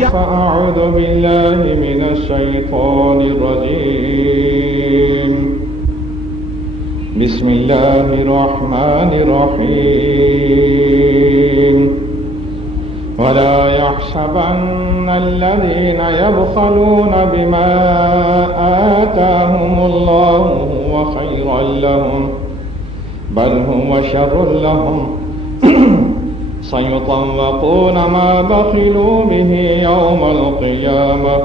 فأعوذ بالله من الشيطان الرجيم. بسم الله الرحمن الرحيم. ولا يحسبن الذين يبخلون بما آتاهم الله هو خيرا لهم بل هو شر لهم سيطوقون ما بخلوا به يوم القيامة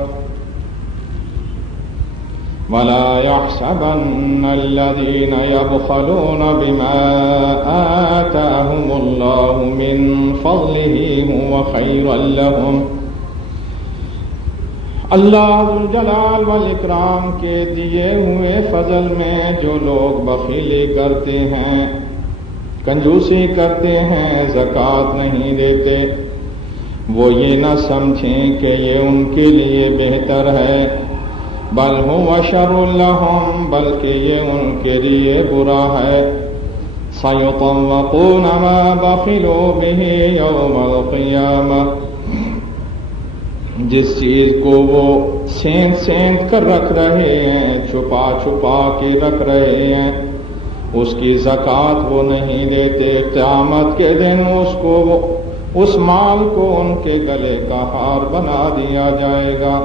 ولا يحسبن الذين يبخلون بما آتاهم الله من فضله هو خيرا لهم. اللہ ذوالجلال والاکرام کے دیے ہوئے فضل میں جو لوگ بخیلی کرتے ہیں، کنجوسی کرتے ہیں، زکوٰۃ نہیں دیتے، وہ یہ نہ سمجھیں کہ یہ ان کے لیے بہتر ہے، بل هو شر لهم، بلکہ یہ ان کے لیے برا ہے. سيطوقون ما بخلوا به يوم القيامة، جس چیز کو وہ سینت سینت کر رکھ رہے ہیں، چھپا چھپا کے رکھ رہے ہیں، اس کی زکوٰۃ وہ نہیں دیتے، قیامت کے دن اس مال کو ان کے گلے کا ہار بنا دیا جائے گا.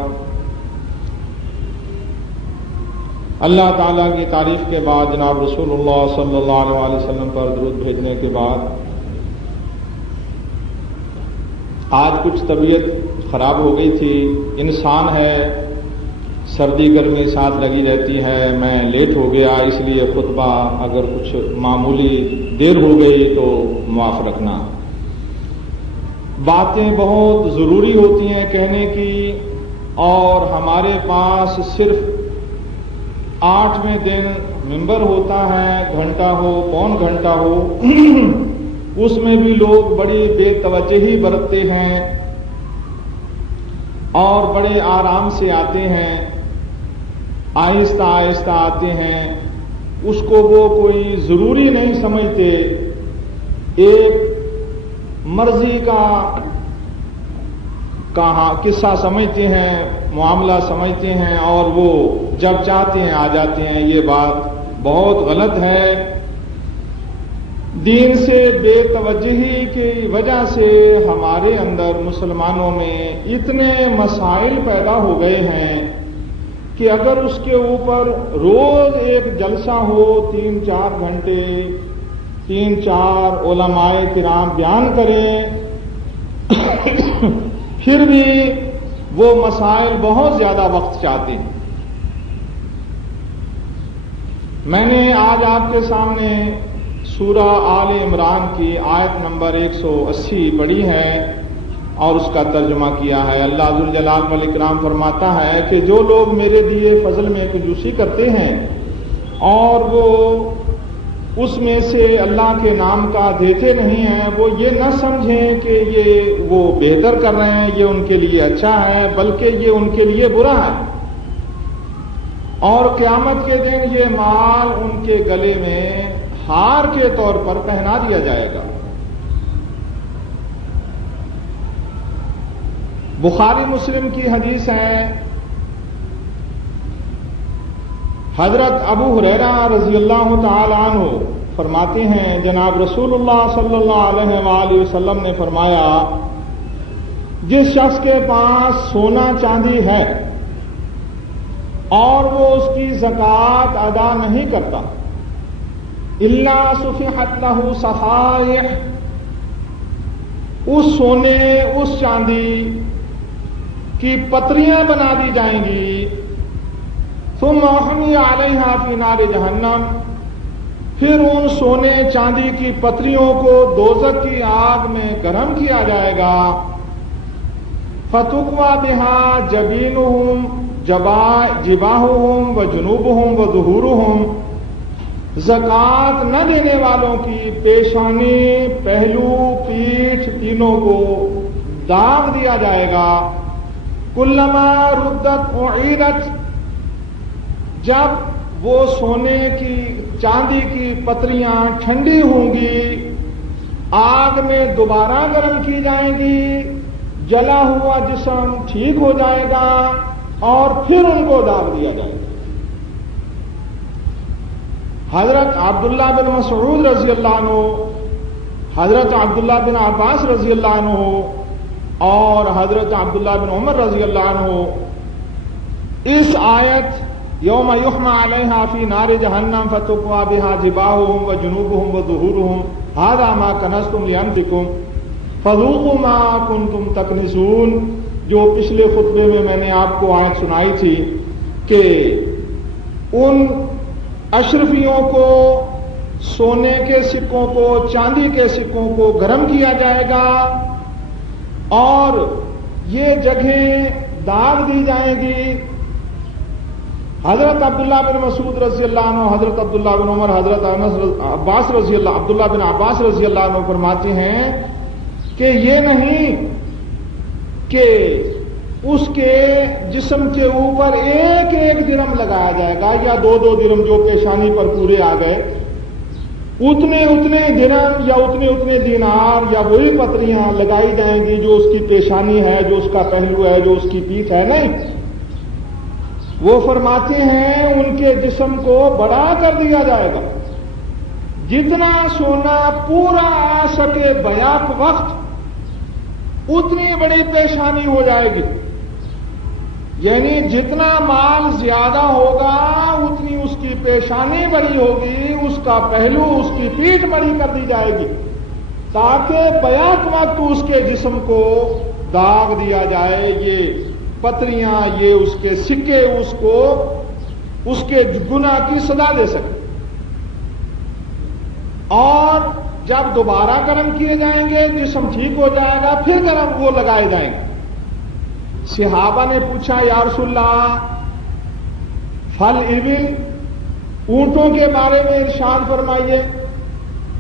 اللہ تعالیٰ کی تعریف کے بعد جناب رسول اللہ صلی اللہ علیہ وسلم پر درود بھیجنے کے بعد آج کچھ طبیعت خراب ہو گئی تھی. انسان ہے، سردی گرمی ساتھ لگی رہتی ہے. میں لیٹ ہو گیا، اس لیے خطبہ اگر کچھ معمولی دیر ہو گئی تو معاف رکھنا. باتیں بہت ضروری ہوتی ہیں کہنے کی، اور ہمارے پاس صرف 8ویں دن ممبر ہوتا ہے، گھنٹہ ہو پون گھنٹہ ہو، اس میں بھی لوگ بڑی بے توجہی برتتے ہیں اور بڑے آرام سے آتے ہیں، آہستہ آہستہ آتے ہیں. اس کو وہ کوئی ضروری نہیں سمجھتے، ایک مرضی کا قصہ سمجھتے ہیں، معاملہ سمجھتے ہیں، اور وہ جب چاہتے ہیں آ جاتے ہیں. یہ بات بہت غلط ہے. دین سے بے توجہی کی وجہ سے ہمارے اندر مسلمانوں میں اتنے مسائل پیدا ہو گئے ہیں کہ اگر اس کے اوپر روز ایک جلسہ ہو، 3-4 گھنٹے 3-4 علماء کرام بیان کریں، پھر بھی وہ مسائل بہت زیادہ وقت چاہتے ہیں. میں نے آج آپ کے سامنے سورہ آل عمران کی آیت نمبر 180 پڑھی ہے اور اس کا ترجمہ کیا ہے. اللہ ذوالجلال والاکرام فرماتا ہے کہ جو لوگ میرے دیے فضل میں کنجوسی کرتے ہیں اور وہ اس میں سے اللہ کے نام کا دیتے نہیں ہیں، وہ یہ نہ سمجھیں کہ یہ وہ بہتر کر رہے ہیں، یہ ان کے لیے اچھا ہے، بلکہ یہ ان کے لیے برا ہے. اور قیامت کے دن یہ مال ان کے گلے میں ہار کے طور پر پہنا دیا جائے گا. بخاری مسلم کی حدیث ہے، حضرت ابو ہریرہ رضی اللہ تعالی عنہ فرماتے ہیں جناب رسول اللہ صلی اللہ علیہ وآلہ وسلم نے فرمایا، جس شخص کے پاس سونا چاندی ہے اور وہ اس کی زکوٰۃ ادا نہیں کرتا، الا صفحت لہ صفائح، اس سونے اس چاندی کی پتریاں بنا دی جائیں گی، ثم حمی علیہا فی نار جہنم، پھر ان سونے چاندی کی پتریوں کو دوزخ کی آگ میں گرم کیا جائے گا. فتقوی بہا جبینہم جباہہم و جنوبہم و ظہورہم، زکوٰۃ نہ دینے والوں کی پیشانی، پہلو، پیٹھ تینوں کو داغ دیا جائے گا. کلما ردت اعیدت، جب وہ سونے کی چاندی کی پتریاں ٹھنڈی ہوں گی، آگ میں دوبارہ گرم کی جائیں گی، جلا ہوا جسم ٹھیک ہو جائے گا اور پھر ان کو داغ دیا جائے گا۔ حضرت عبداللہ بن مسعود رضی اللہ عنہ، حضرت عبداللہ بن عباس رضی اللہ عنہ اور حضرت عبداللہ بن عمر رضی اللہ عنہ اس آیت یوم یحمى علیہا فی نار جہنم فتقوی بہا جباہہم وجنوبہم وظہورہم ھذا ما کنزتم لانفسکم فذوقوا ما کنتم تکنزون، جو پچھلے خطبے میں میں نے آپ کو آیت سنائی تھی کہ ان اشرفیوں کو سونے کے سکوں کو، چاندی کے سکوں کو گرم کیا جائے گا اور یہ جگہیں داغ دی جائیں گی۔ حضرت عبداللہ بن مسعود رضی اللہ عنہ، حضرت عبداللہ بن عمر، حضرت عباس رضی اللہ، عبداللہ بن عباس رضی اللہ عنہ فرماتے ہیں کہ یہ نہیں کہ اس کے جسم کے اوپر ایک ایک درم لگایا جائے گا یا دو دو درم جو پیشانی پر پورے آ گئے، اتنے اتنے درم یا اتنے دینار یا وہی پتریاں لگائی جائیں گی جو اس کی پیشانی ہے، جو اس کا پہلو ہے، جو اس کی پیٹھ ہے، نہیں۔ وہ فرماتے ہیں ان کے جسم کو بڑا کر دیا جائے گا، جتنا سونا پورا آ سکے بیاق وقت اتنی بڑی پیشانی ہو جائے گی، یعنی جتنا مال زیادہ ہوگا اتنی اس کی پیشانی بڑی ہوگی، اس کا پہلو، اس کی پیٹھ بڑی کر دی جائے گی تاکہ بیاق وقت اس کے جسم کو داغ دیا جائے، یہ پتریاں، یہ اس کے سکے اس کو اس کے گناہ کی سزا دے سکے۔ اور جب دوبارہ گرم کیے جائیں گے، جسم ٹھیک ہو جائے گا، پھر گرم وہ لگائے جائیں گے۔ صحابہ نے پوچھا یا رسول اللہ فل ابل، اونٹوں کے بارے میں ارشاد فرمائیے۔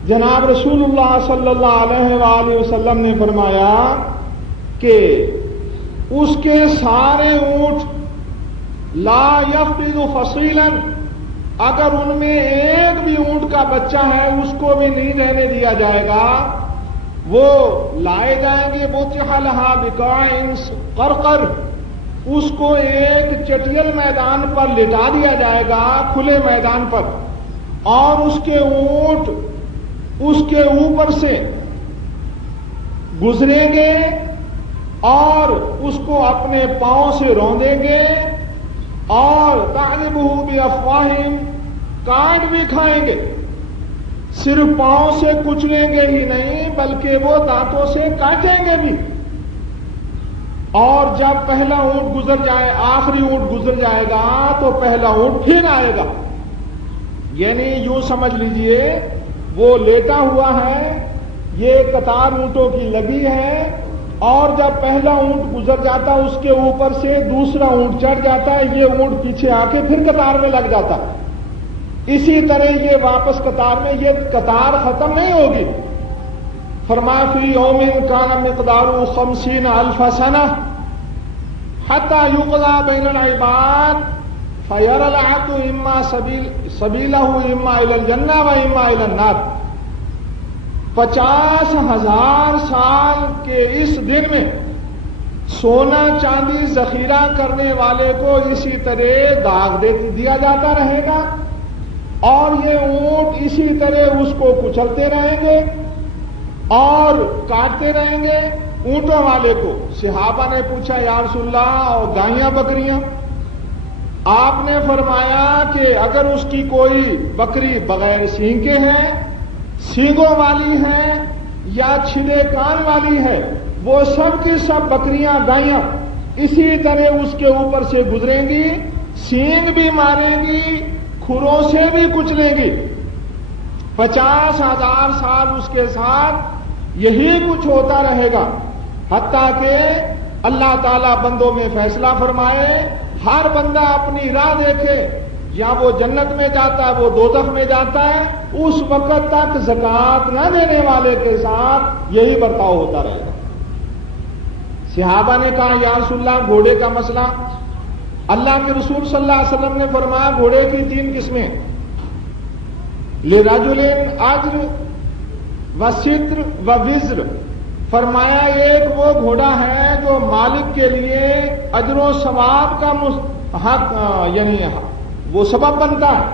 جناب رسول اللہ صلی اللہ علیہ وآلہ وسلم نے فرمایا کہ اس کے سارے اونٹ لا یفقد فصیلا، اگر ان میں ایک بھی اونٹ کا بچہ ہے اس کو بھی نہیں رہنے دیا جائے گا، وہ لائے جائیں گے بطح لہا بقاع قرقر، اس کو ایک چٹیل میدان پر لٹا دیا جائے گا، کھلے میدان پر، اور اس کے اونٹ اس کے اوپر سے گزریں گے اور اس کو اپنے پاؤں سے روندیں گے اور تعلبہ بافواہہم، کاٹ بھی کھائیں گے، صرف پاؤں سے کچلیں گے ہی نہیں بلکہ وہ دانتوں سے کاٹیں گے بھی۔ اور جب پہلا اونٹ گزر جائے، آخری اونٹ گزر جائے گا تو پہلا اونٹ پھر آئے گا، یعنی یوں سمجھ لیجئے وہ لیٹا ہوا ہے، یہ قطار اونٹوں کی لگی ہے، اور جب پہلا اونٹ گزر جاتا ہے اس کے اوپر سے دوسرا اونٹ چڑھ جاتا ہے، یہ اونٹ پیچھے آ کے پھر قطار میں لگ جاتا ہے، اسی طرح یہ واپس قطار میں، یہ قطار ختم نہیں ہوگی۔ فرمایا فی یوم کان مقدارہ 50,000 سنہ حتی یقضی بین العباد فیری العبد اما سبیلہ اما الی الجنہ و اما الی النار۔ 50,000 سال کے اس دن میں سونا چاندی ذخیرہ کرنے والے کو اسی طرح داغ دیا جاتا رہے گا، اور یہ اونٹ اسی طرح اس کو کچلتے رہیں گے اور کاٹتے رہیں گے اونٹوں والے کو۔ صحابہ نے پوچھا یا رسول اللہ اور گائیاں بکریاں؟ آپ نے فرمایا کہ اگر اس کی کوئی بکری بغیر سینگ کے ہے، سینگوں والی ہے یا چھلے کان والی ہے، وہ سب کی سب بکریاں، گائیاں اسی طرح اس کے اوپر سے گزریں گی، سینگ بھی ماریں گی، کھروں سے بھی کچلیں گی۔ 50,000 سال اس کے ساتھ یہی کچھ ہوتا رہے گا، حتیٰ کہ اللہ تعالیٰ بندوں میں فیصلہ فرمائے، ہر بندہ اپنی راہ دیکھے، یا وہ جنت میں جاتا ہے وہ دوزخ میں جاتا ہے، اس وقت تک زکوٰۃ نہ دینے والے کے ساتھ یہی برتاؤ ہوتا رہے گا۔ صحابہ نے کہا یا رسول اللہ گھوڑے کا مسئلہ؟ اللہ کے رسول صلی اللہ علیہ وسلم نے فرمایا گھوڑے کی 3 قسمیں، لرجل اجر و ستر و وزر، فرمایا ایک وہ گھوڑا ہے جو مالک کے لیے اجر و ثواب کا حق یعنی وہ سبب بنتا ہے،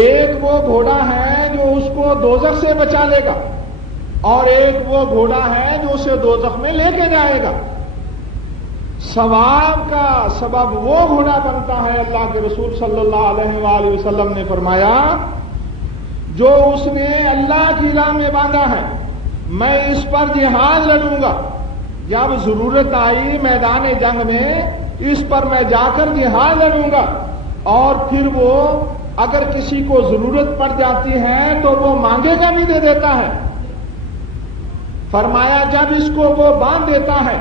ایک وہ گھوڑا ہے جو اس کو دوزخ سے بچا لے گا، اور ایک وہ گھوڑا ہے جو اسے دوزخ میں لے کے جائے گا۔ ثواب کا سبب وہ گھوڑا بنتا ہے، اللہ کے رسول صلی اللہ علیہ وآلہ وسلم نے فرمایا، جو اس نے اللہ کی راہ میں باندھا ہے، میں اس پر جہاد لڑوں گا، جب ضرورت آئی میدان جنگ میں اس پر میں جا کر جہاد لڑوں گا، اور پھر وہ اگر کسی کو ضرورت پڑ جاتی ہے تو وہ مانگے گا بھی دے دیتا ہے۔ فرمایا جب اس کو وہ باندھ دیتا ہے،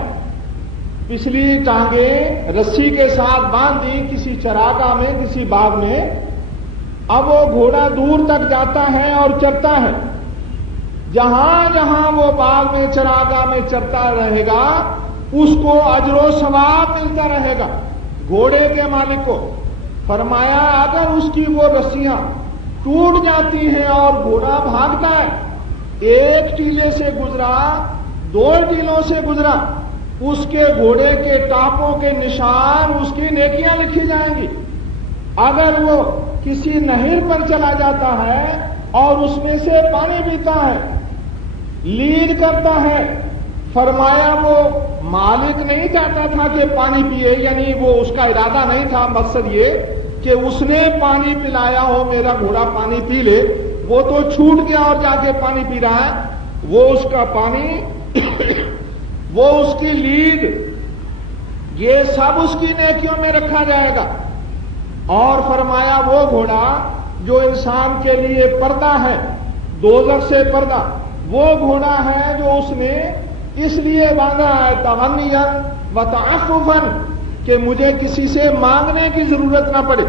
پچھلی ٹانگیں رسی کے ساتھ باندھ دی کسی چراگاہ میں، کسی باغ میں، اب وہ گھوڑا دور تک جاتا ہے اور چرتا ہے، جہاں جہاں وہ باغ میں چراگاہ میں چرتا رہے گا اس کو اجر و ثواب ملتا رہے گا گھوڑے کے مالک کو۔ فرمایا اگر اس کی وہ رسیاں ٹوٹ جاتی ہیں اور گھوڑا بھاگتا ہے، ایک ٹیلے سے گزرا، 2 ٹیلوں سے گزرا، اس کے گھوڑے کے ٹاپوں کے نشان اس کی نیکیاں لکھی جائیں گی۔ اگر وہ کسی نہر پر چلا جاتا ہے اور اس میں سے پانی پیتا ہے، لیڈ کرتا ہے، فرمایا وہ مالک نہیں چاہتا تھا کہ پانی پیے، یعنی وہ اس کا ارادہ نہیں تھا، مقصد یہ کہ اس نے پانی پلایا ہو، میرا گھوڑا پانی پی لے، وہ تو چھوٹ گیا اور جا کے پانی پی رہا ہے، وہ اس کا پانی وہ اس کی لیڈ، یہ سب اس کی نیکیوں میں رکھا جائے گا۔ اور فرمایا وہ گھوڑا جو انسان کے لیے پردہ ہے، دوزخ سے پردہ، وہ گھوڑا ہے جو اس نے اس لیے باندھا ہے تغنیا و تعففا کہ مجھے کسی سے مانگنے کی ضرورت نہ پڑے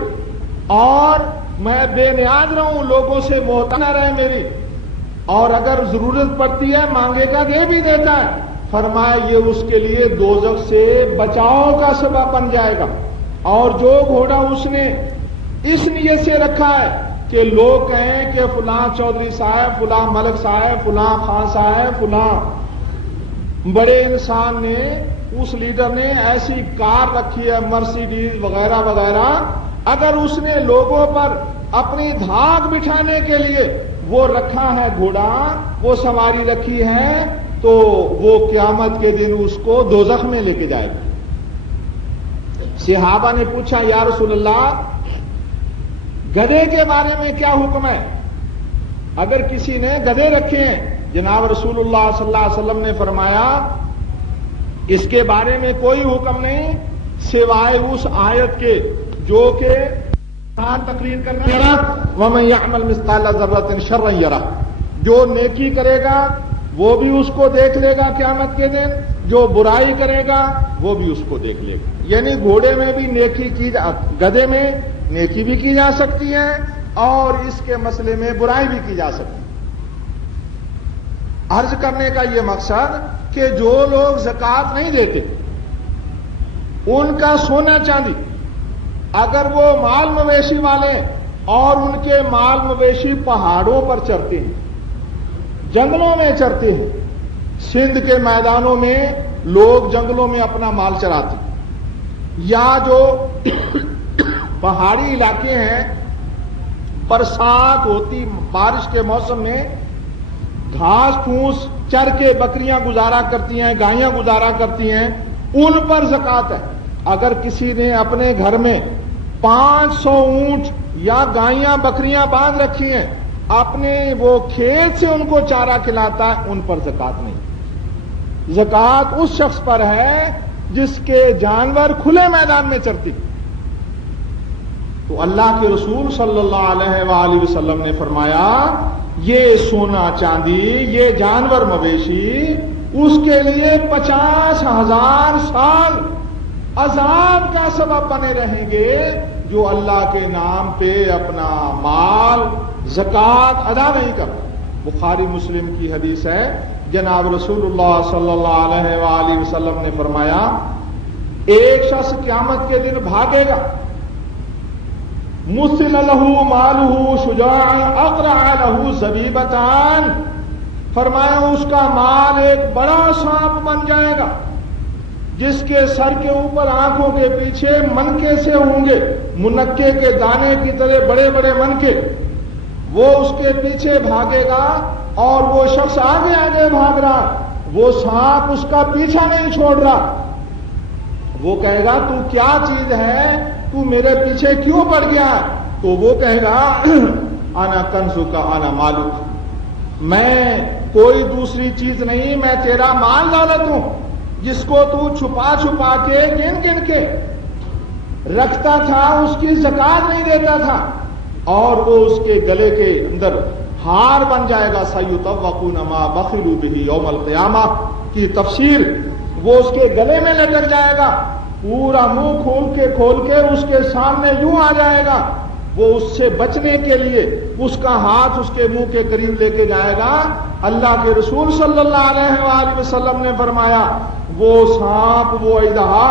اور میں بے نیاز رہوں، لوگوں سے محتاج نہ رہے میری، اور اگر ضرورت پڑتی ہے مانگے گا دے بھی دیتا ہے۔ فرمایا یہ اس کے لیے دوزخ سے بچاؤ کا سبب بن جائے گا۔ اور جو گھوڑا اس نے اس نیت سے رکھا ہے کہ لوگ کہیں کہ فلاں چودھری صاحب، فلاں ملک صاحب، فلاں خان صاحب، فلاں بڑے انسان نے، اس لیڈر نے ایسی کار رکھی ہے، مرسیڈیز وغیرہ وغیرہ، اگر اس نے لوگوں پر اپنی دھاک بٹھانے کے لیے وہ رکھا ہے گھوڑا، وہ سواری رکھی ہے، تو وہ قیامت کے دن اس کو دوزخ میں لے کے جائے گا۔ صحابہ نے پوچھا یا رسول اللہ گدھے کے بارے میں کیا حکم ہے؟ اگر کسی نے گدھے رکھے ہیں، جناب رسول اللہ صلی اللہ علیہ وسلم نے فرمایا اس کے بارے میں کوئی حکم نہیں سوائے اس آیت کے جو کہ تقریر کرنا، وَمَن يَعْمَلْ مِثْقَالَ ذَرَّةٍ شَرًّا يَرَهُ، جو نیکی کرے گا وہ بھی اس کو دیکھ لے گا قیامت کے دن، جو برائی کرے گا وہ بھی اس کو دیکھ لے گا۔ یعنی گھوڑے میں بھی نیکی کی گدھے میں نیکی بھی کی جا سکتی ہے اور اس کے مسئلے میں برائی بھی کی جا سکتی ہے۔ عرض کرنے کا یہ مقصد کہ جو لوگ زکوٰۃ نہیں دیتے ان کا سونا چاندی، اگر وہ مال مویشی والے اور ان کے مال مویشی پہاڑوں پر چرتے ہیں، جنگلوں میں چرتے ہیں، سندھ کے میدانوں میں لوگ جنگلوں میں اپنا مال چراتے ہیں، یا جو پہاڑی علاقے ہیں برسات ہوتی بارش کے موسم میں گھاس پھوس چر کے بکریاں گزارا کرتی ہیں، گائیاں گزارا کرتی ہیں، ان پر زکوٰۃ ہے۔ اگر کسی نے اپنے گھر میں 500 اونٹ یا گائیاں بکریاں باندھ رکھی ہیں، اپنے وہ کھیت سے ان کو چارہ کھلاتا ہے، ان پر زکوٰۃ نہیں۔ زکوٰۃ اس شخص پر ہے جس کے جانور کھلے میدان میں چرتی۔ تو اللہ کے رسول صلی اللہ علیہ وآلہ وسلم نے فرمایا یہ سونا چاندی، یہ جانور مویشی اس کے لیے 50,000 سال عذاب کا سبب بنے رہیں گے جو اللہ کے نام پہ اپنا مال زکوٰۃ ادا نہیں کرتا۔ بخاری مسلم کی حدیث ہے، جناب رسول اللہ صلی اللہ علیہ وآلہ وسلم نے فرمایا ایک شخص قیامت کے دن بھاگے گا، مثل لہ مالہ شجاعا اقرع لہ زبیبتان، فرمایا اس کا مال ایک بڑا سانپ بن جائے گا جس کے سر کے اوپر آنکھوں کے پیچھے منکے سے ہوں گے، منکے کے دانے کی طرح بڑے بڑے منکے. وہ اس کے پیچھے بھاگے گا اور وہ شخص آگے آگے بھاگ رہا، وہ سانپ اس کا پیچھا نہیں چھوڑ رہا. وہ کہے گا تو کیا چیز ہے، تو میرے پیچھے کیوں پڑ گیا؟ تو وہ کہے گا انا کنزک انا مالک، میں کوئی دوسری چیز نہیں، میں تیرا مال دولت ہوں جس کو تو چھپا چھپا کے گن گن کے رکھتا تھا، اس کی زکات نہیں دیتا تھا، اور وہ اس کے گلے کے اندر ہار بن جائے گا. سیطوقون ما بخلوا بہ یوم القیامہ کی تفسیر، وہ اس کے گلے میں لٹک جائے گا، پورا منہ کھول کے اس کے سامنے یوں آ جائے گا. وہ اس سے بچنے کے لیے اس کا ہاتھ اس کے منہ کے قریب لے کے جائے گا. اللہ کے رسول صلی اللہ علیہ وآلہ وسلم نے فرمایا وہ سانپ، وہ اژدہا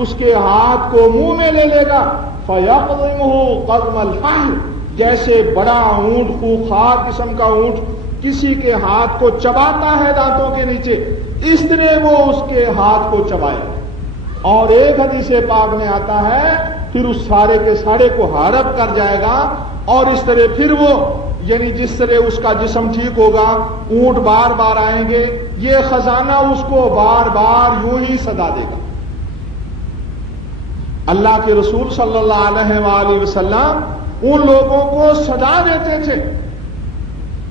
اس کے ہاتھ کو منہ میں لے لے گا. فَيَقْضِمُهُ قَضْمَ الْفَحْلِ، جیسے بڑا اونٹ، خوخار قسم کا اونٹ کسی کے ہاتھ کو چباتا ہے دانتوں کے نیچے، اس طرح وہ اس کے ہاتھ کو چبائے. اور ایک حدیث پاک میں آتا ہے پھر اس سارے کے سارے کو ہارب کر جائے گا، اور اس طرح پھر وہ یعنی جس طرح اس کا جسم ٹھیک ہوگا، اونٹ بار بار آئیں گے، یہ خزانہ اس کو بار بار یوں ہی سدا دے گا. اللہ کے رسول صلی اللہ علیہ وآلہ وسلم ان لوگوں کو سزا دیتے تھے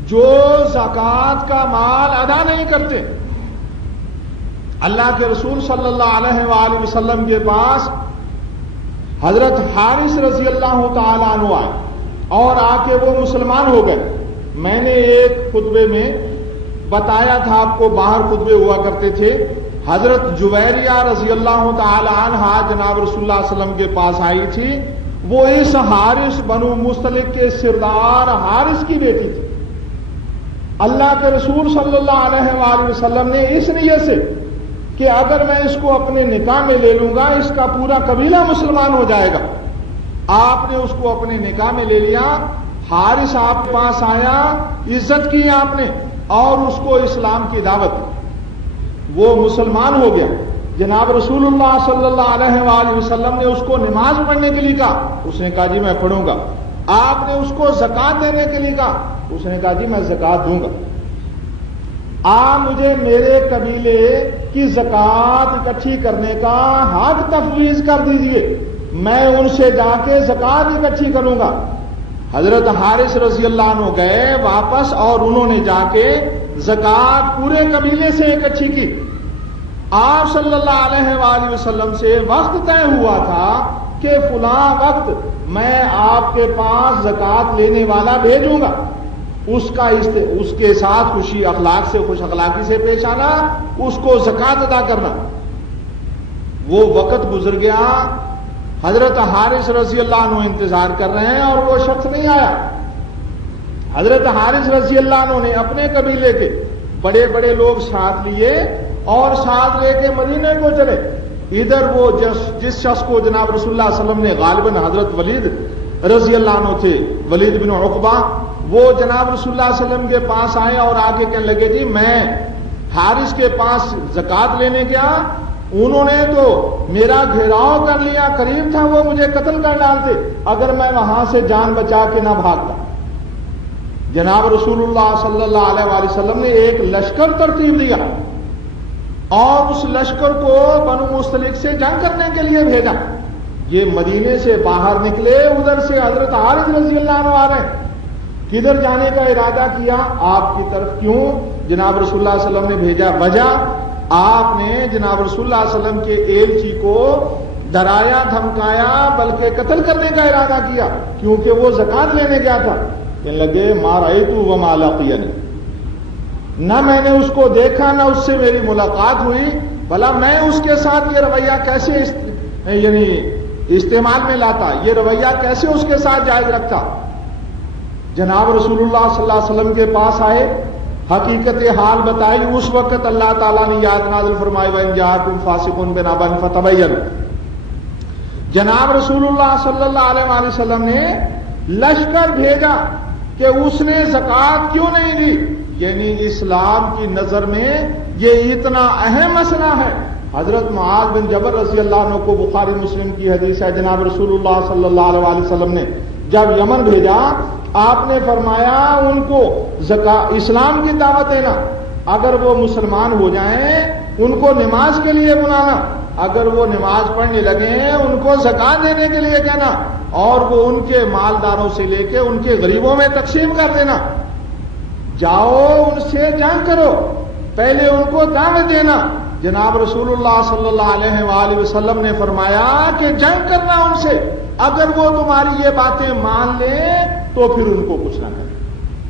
جو زکوٰۃ کا مال ادا نہیں کرتے. اللہ کے رسول صلی اللہ علیہ وآلہ وسلم کے پاس حضرت حارث رضی اللہ تعالی عنہ آئے اور آ کے وہ مسلمان ہو گئے. میں نے ایک خطبے میں بتایا تھا آپ کو، باہر خطبے ہوا کرتے تھے. حضرت جویریہ رضی اللہ تعالی عنہ جناب رسول اللہ صلی اللہ علیہ وسلم کے پاس آئی تھی. وہ اس حارث بنو مستلق کے سردار حارث کی بیٹی تھی. اللہ کے رسول صلی اللہ علیہ وآلہ وسلم نے اس نیت سے کہ اگر میں اس کو اپنے نکاح میں لے لوں گا اس کا پورا قبیلہ مسلمان ہو جائے گا، آپ نے اس کو اپنے نکاح میں لے لیا. حارث آپ کے پاس آیا، عزت کی آپ نے اور اس کو اسلام کی دعوت دی، وہ مسلمان ہو گیا. جناب رسول اللہ صلی اللہ علیہ وآلہ وسلم نے اس کو نماز پڑھنے کے لیے کہا، اس نے کہا جی میں پڑھوں گا. آپ نے اس کو زکوٰۃ دینے کے لیے کہا، اس نے کہا جی میں زکوٰۃ دوں گا. آپ مجھے میرے قبیلے کی زکوٰۃ اکٹھی کرنے کا حق تفویض کر دیجئے، میں ان سے جا کے زکوٰۃ اکٹھی کروں گا. حضرت حارث رضی اللہ عنہ گئے واپس اور انہوں نے جا کے زکوٰۃ پورے قبیلے سے اکٹھی کی. آپ صلی اللہ علیہ وآلہ وسلم سے وقت طے ہوا تھا کہ فلاں وقت میں آپ کے پاس زکوٰۃ لینے والا بھیجوں گا، اس کے ساتھ خوشی اخلاق سے خوش اخلاقی سے پیش آنا، اس کو زکوٰۃ ادا کرنا. وہ وقت گزر گیا، حضرت حارث رضی اللہ عنہ انتظار کر رہے ہیں اور وہ شخص نہیں آیا. حضرت حارث رضی اللہ عنہ نے اپنے قبیلے کے بڑے بڑے لوگ ساتھ لیے اور ساتھ لے کے مدینے کو چلے. ادھر وہ جس شخص کو جناب رسول اللہ صلی اللہ علیہ وسلم نے غالباً حضرت ولید رضی اللہ عنہ تھے، ولید بن عقبہ، وہ جناب رسول اللہ صلی اللہ علیہ وسلم کے پاس آئے اور آگے کہنے لگے جی میں حارث کے پاس زکوٰۃ لینے گیا، انہوں نے تو میرا گھیراؤ کر لیا، قریب تھا وہ مجھے قتل کر ڈالتے اگر میں وہاں سے جان بچا کے نہ بھاگتا. جناب رسول اللہ صلی اللہ علیہ وآلہ وسلم نے ایک لشکر ترتیب دیا اور اس لشکر کو بنو مستلق سے جنگ کرنے کے لیے بھیجا. یہ مدینے سے باہر نکلے، ادھر سے حضرت حارث رضی اللہ عنہ آ رہے ہیں. کدھر جانے کا ارادہ کیا؟ آپ کی طرف. کیوں؟ جناب رسول اللہ صلی اللہ علیہ وسلم نے بھیجا. وجہ آپ نے جناب رسول اللہ صلی اللہ علیہ وسلم کے ایلچی کو ڈرایا دھمکایا بلکہ قتل کرنے کا ارادہ کیا، کیونکہ وہ زکوٰۃ لینے گیا تھا. کہنے لگے ما رأیت وما لقینی، نہ میں نے اس کو دیکھا نہ اس سے میری ملاقات ہوئی، بھلا میں اس کے ساتھ یہ رویہ کیسے یعنی استعمال میں لاتا، یہ رویہ کیسے اس کے ساتھ جائز رکھتا. جناب رسول اللہ صلی اللہ علیہ وسلم کے پاس آئے، حقیقت حال بتائی. اس وقت اللہ تعالیٰ نے یاد نازل فرمائی وَإِن جَاءَكُمْ فَاسِقٌ بِنَبَإٍ فَتَبَيَّنُوا. جناب رسول اللہ صلی اللہ علیہ وآلہ وسلم نے لشکر بھیجا کہ اس نے زکوٰۃ کیوں نہیں دی. یعنی اسلام کی نظر میں یہ اتنا اہم مسئلہ ہے. حضرت معاذ بن جبل رضی اللہ عنہ کو بخاری مسلم کی حدیث ہے، جناب رسول اللہ صلی اللہ علیہ وسلم نے جب یمن بھیجا، آپ نے فرمایا ان کو اسلام کی دعوت دینا، اگر وہ مسلمان ہو جائیں ان کو نماز کے لیے بلانا، اگر وہ نماز پڑھنے لگے ان کو زکات دینے کے لیے کہنا، اور وہ ان کے مالداروں سے لے کے ان کے غریبوں میں تقسیم کر دینا. جاؤ ان سے جنگ کرو، پہلے ان کو دعوت دینا. جناب رسول اللہ صلی اللہ علیہ وآلہ وسلم نے فرمایا کہ جنگ کرنا ان سے، اگر وہ تمہاری یہ باتیں مان لیں تو پھر ان کو کچھ نہ کریں.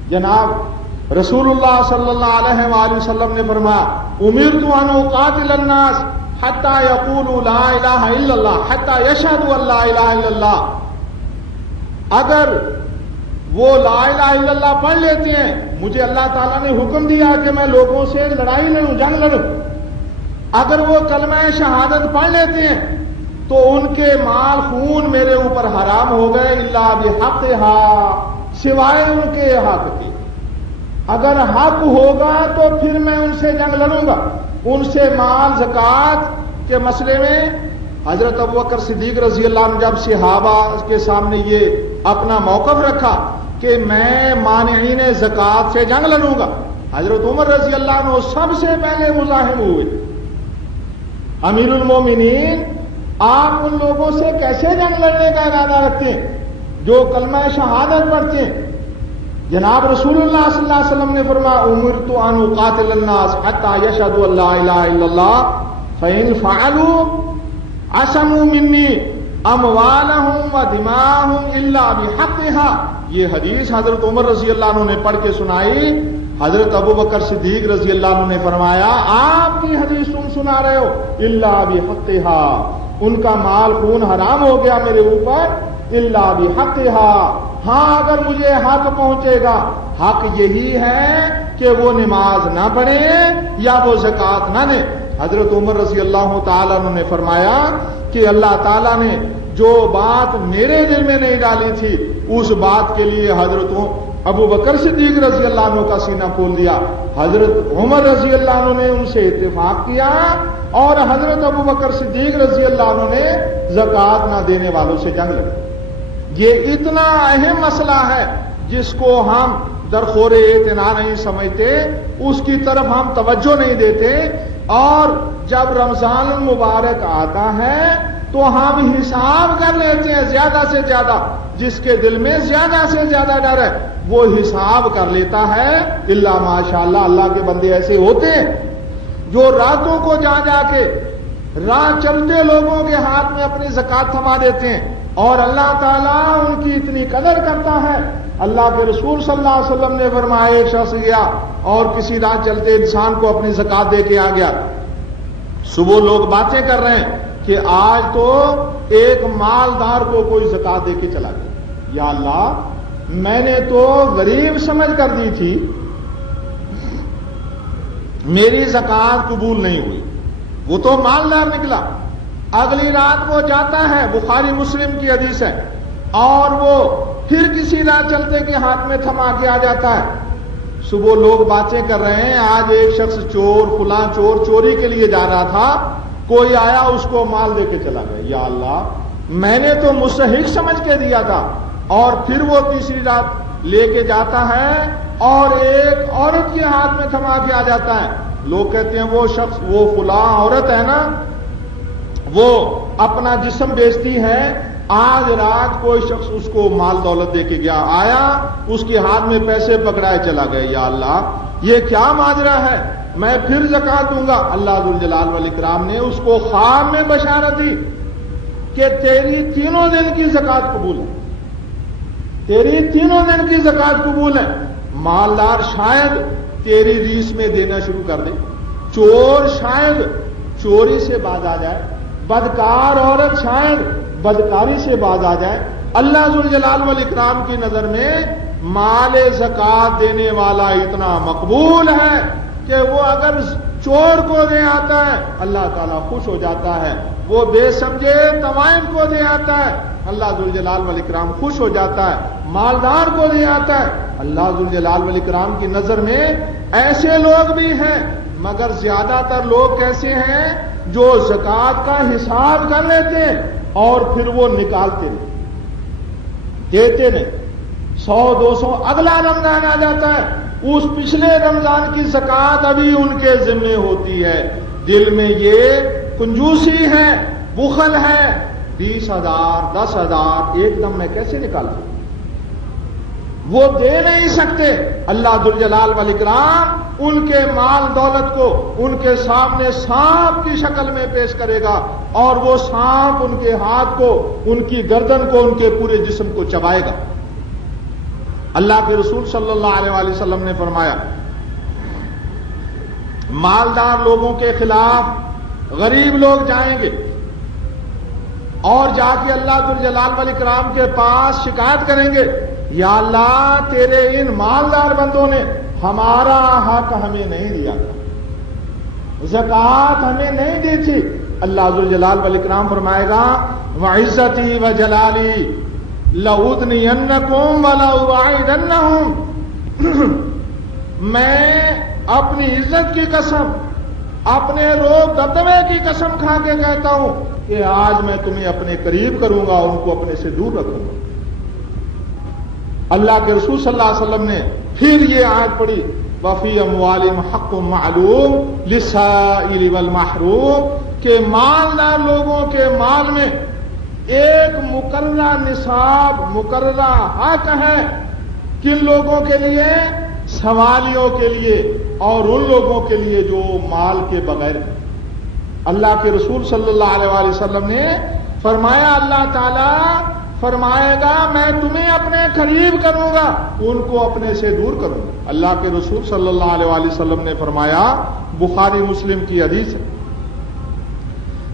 جناب رسول اللہ صلی اللہ علیہ وآلہ وسلم نے فرمایا امرت ان اقاتل الناس حتی یقولوا لا الہ الا اللہ حتی یشہدوا ان لا الہ الا اللہ. اگر وہ لا الہ الا اللہ پڑھ لیتے ہیں، مجھے اللہ تعالیٰ نے حکم دیا کہ میں لوگوں سے لڑائی لڑوں، جنگ لڑوں. اگر وہ کلمہ شہادت پڑھ لیتے ہیں تو ان کے مال خون میرے اوپر حرام ہو گئے، الا بحقھا، سوائے ان کے حق کے. اگر حق ہوگا تو پھر میں ان سے جنگ لڑوں گا. ان سے مال زکات کے مسئلے میں حضرت ابوبکر صدیق رضی اللہ عنہ جب صحابہ کے سامنے یہ اپنا موقف رکھا کہ میں مانعین زکات سے جنگ لڑوں گا، حضرت عمر رضی اللہ عنہ سب سے پہلے مزاحم ہوئے. امیر المومنین، آپ ان لوگوں سے کیسے جنگ لڑنے کا ارادہ رکھتے ہیں جو کلمہ شہادت پڑھتے ہیں؟ جناب رسول اللہ صلی اللہ علیہ وسلم نے فرمایا امرت ان اقاتل الناس حتی یشہدوا ان لا الہ الا اللہ فإن فعلوا عصموا منی اموالہم و دماءہم الا بحقھا. یہ حدیث حضرت عمر رضی اللہ عنہ نے پڑھ کے سنائی. حضرت ابوبکر صدیق رضی اللہ عنہ نے فرمایا آپ کی حدیث تم سنا رہے ہو، الا بحقھا، ان کا مال خون حرام ہو گیا میرے اوپر، الا بحقھا. ہاں اگر مجھے حق پہنچے گا، حق یہی ہے کہ وہ نماز نہ پڑھے یا وہ زکات نہ دے. حضرت عمر رضی اللہ تعالیٰ عنہ نے فرمایا کہ اللہ تعالیٰ نے جو بات میرے دل میں نہیں ڈالی تھی اس بات کے لیے حضرت ابو بکر صدیق رضی اللہ عنہ کا سینہ کھول دیا. حضرت عمر رضی اللہ عنہ نے ان سے اتفاق کیا اور حضرت ابو بکر صدیق رضی اللہ عنہ نے زکات نہ دینے والوں سے جنگ لڑی. یہ اتنا اہم مسئلہ ہے جس کو ہم درخور اعتنا نہیں سمجھتے، اس کی طرف ہم توجہ نہیں دیتے. اور جب رمضان المبارک آتا ہے تو ہم حساب کر لیتے ہیں زیادہ سے زیادہ. جس کے دل میں زیادہ سے زیادہ ڈر ہے وہ حساب کر لیتا ہے. الا ماشاءاللہ، اللہ کے بندے ایسے ہوتے ہیں جو راتوں کو جا جا کے راہ چلتے لوگوں کے ہاتھ میں اپنی زکات تھما دیتے ہیں، اور اللہ تعالیٰ ان کی اتنی قدر کرتا ہے. اللہ کے رسول صلی اللہ علیہ وسلم نے فرمایا ایک شخص گیا اور کسی راہ چلتے انسان کو اپنی زکات دے کے آ گیا. صبح لوگ باتیں کر رہے ہیں کہ آج تو ایک مالدار کو کوئی زکات دے کے چلا گیا. یا اللہ، میں نے تو غریب سمجھ کر دی تھی، میری زکات قبول نہیں ہوئی، وہ تو مالدار نکلا. اگلی رات وہ جاتا ہے، بخاری مسلم کی حدیث ہے، اور وہ پھر کسی راہ چلتے کے ہاتھ میں تھما کے آ جاتا ہے. صبح لوگ باتیں کر رہے ہیں آج ایک شخص چور، فلاں چور چوری کے لیے جا رہا تھا، کوئی آیا اس کو مال دے کے چلا گیا. یا اللہ، میں نے تو مستحق سمجھ کے دیا تھا. اور پھر وہ تیسری رات لے کے جاتا ہے اور ایک عورت کے ہاتھ میں تھما کے آ جاتا ہے. لوگ کہتے ہیں وہ شخص، وہ فلاں عورت ہے نا، وہ اپنا جسم بیچتی ہے، آج رات کوئی شخص اس کو مال دولت دے کے گیا، آیا اس کے ہاتھ میں پیسے پکڑائے چلا گیا. یا اللہ، یہ کیا ماجرا ہے، میں پھر زکات دوں گا. اللہ ذوالجلال والاکرام نے اس کو خواب میں بشارت دی کہ تیری تینوں دن کی زکات قبول ہے، تیری تینوں دن کی زکات قبول ہے. مالدار شاید تیری ریس میں دینا شروع کر دے، چور شاید چوری سے باز آ جائے، بدکار عورت شاید بدکاری سے باز آ جائے. اللہ ذوالجلال والاکرام کی نظر میں مال زکات دینے والا اتنا مقبول ہے کہ وہ اگر چور کو دے آتا ہے اللہ تعالیٰ خوش ہو جاتا ہے، وہ بے سمجھے تمائم کو دے آتا ہے اللہ ذوالجلال والاکرام خوش ہو جاتا ہے، مالدار کو دے آتا ہے اللہ ذوالجلال والاکرام کی نظر میں ایسے لوگ بھی ہیں، مگر زیادہ تر لوگ کیسے ہیں جو زکوٰۃ کا حساب کر لیتے ہیں اور پھر وہ نکالتے نہیں، دیتے نہیں۔ 100-200 اگلا رمضان آ جاتا ہے، اس پچھلے رمضان کی زکوٰۃ ابھی ان کے ذمے ہوتی ہے، دل میں یہ کنجوسی ہے، بخل ہے، 20,000 10,000 ایک دم میں کیسے نکالوں؟ وہ دے نہیں سکتے۔ اللہ ذوالجلال والاکرام ان کے مال دولت کو ان کے سامنے سانپ کی شکل میں پیش کرے گا، اور وہ سانپ ان کے ہاتھ کو، ان کی گردن کو، ان کے پورے جسم کو چبائے گا۔ اللہ کے رسول صلی اللہ علیہ وسلم نے فرمایا، مالدار لوگوں کے خلاف غریب لوگ جائیں گے اور جا کے اللہ ذوالجلال والاکرام کے پاس شکایت کریں گے، یا اللہ تیرے ان مالدار بندوں نے ہمارا حق ہمیں نہیں دیا، زکوٰۃ ہمیں نہیں دی تھی۔ اللہ ذوالجلال والاکرام فرمائے گا، وعزتی وجلالی لأدنینکم ولأوعدنہم، میں اپنی عزت کی قسم، اپنے روب دبدبے کی قسم کھا کے کہتا ہوں کہ آج میں تمہیں اپنے قریب کروں گا، ان کو اپنے سے دور رکھوں گا۔ اللہ کے رسول صلی اللہ علیہ وسلم نے پھر یہ آیت پڑھی، وفی اموالہم حق معلوم للسائل والمحروم، کہ مالدار لوگوں کے مال میں ایک مقررہ نصاب، مقررہ حق ہے، کن لوگوں کے لیے؟ سوالیوں کے لیے اور ان لوگوں کے لیے جو مال کے بغیر ہیں۔ اللہ کے رسول صلی اللہ علیہ وسلم نے فرمایا، اللہ تعالی فرمائے گا میں تمہیں اپنے قریب کروں گا، ان کو اپنے سے دور کروں گا۔ اللہ کے رسول صلی اللہ علیہ وسلم نے فرمایا، بخاری مسلم کی حدیث ہے،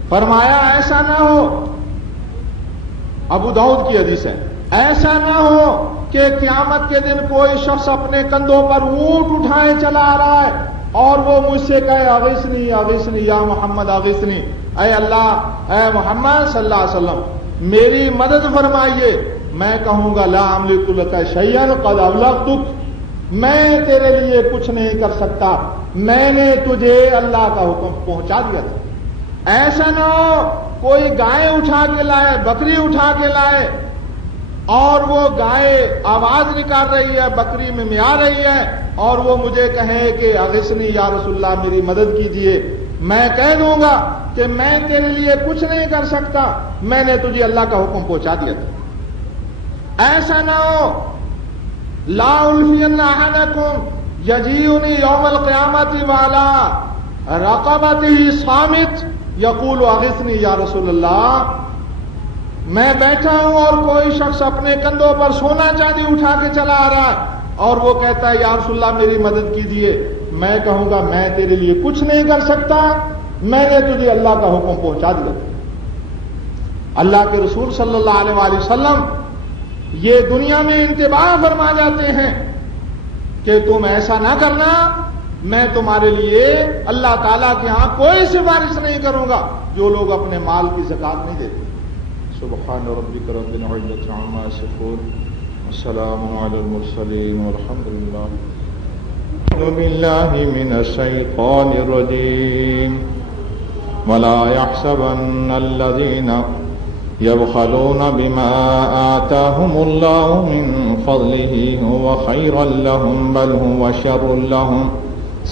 فرمایا ایسا نہ ہو، ابو داؤد کی حدیث ہے، ایسا نہ ہو کہ قیامت کے دن کوئی شخص اپنے کندھوں پر اونٹ اٹھائے چلا آ رہا ہے اور وہ مجھ سے کہے اغثنی اغثنی یا محمد اغثنی، اے اللہ، اے محمد صلی اللہ علیہ وسلم میری مدد فرمائیے۔ میں کہوں گا لا املک لک شیئا قد ابلغتک، میں تیرے لیے کچھ نہیں کر سکتا، میں نے تجھے اللہ کا حکم پہنچا دیا تھا۔ ایسا نہ ہو کوئی گائے اٹھا کے لائے، بکری اٹھا کے لائے، اور وہ گائے آواز نکال رہی ہے، بکری میں میا رہی ہے، اور وہ مجھے کہے کہ اغثنی یا رسول اللہ میری مدد کیجیے، میں کہہ دوں گا کہ میں تیرے لیے کچھ نہیں کر سکتا، میں نے تجھے اللہ کا حکم پہنچا دیا تھا۔ ایسا نہ ہو لا الفین احدکم یجیئنی یوم القیامت والا رقبتہ صامت یقول اغثنی یا رسول اللہ، میں بیٹھا ہوں اور کوئی شخص اپنے کندھوں پر سونا چاندی اٹھا کے چلا آ رہا ہے اور وہ کہتا ہے یا رسول اللہ میری مدد کیجیے، میں کہوں گا میں تیرے لیے کچھ نہیں کر سکتا، میں نے تجھے اللہ کا حکم پہنچا دیا۔ اللہ کے رسول صلی اللہ علیہ وسلم یہ دنیا میں انتباہ فرما جاتے ہیں کہ تم ایسا نہ کرنا، میں تمہارے لیے اللہ تعالیٰ کے ہاں کوئی سفارش نہیں کروں گا جو لوگ اپنے مال کی زکوٰۃ نہیں دیتے۔ سبحان ربک رب العزۃ عما یصفون والسلام علی المرسلین والحمد للہ۔ أعوذ بالله من الشيطان الرجيم ولا يحسبن الذين يبخلون بما آتاهم الله من فضله هو خيرا لهم بل هو شر لهم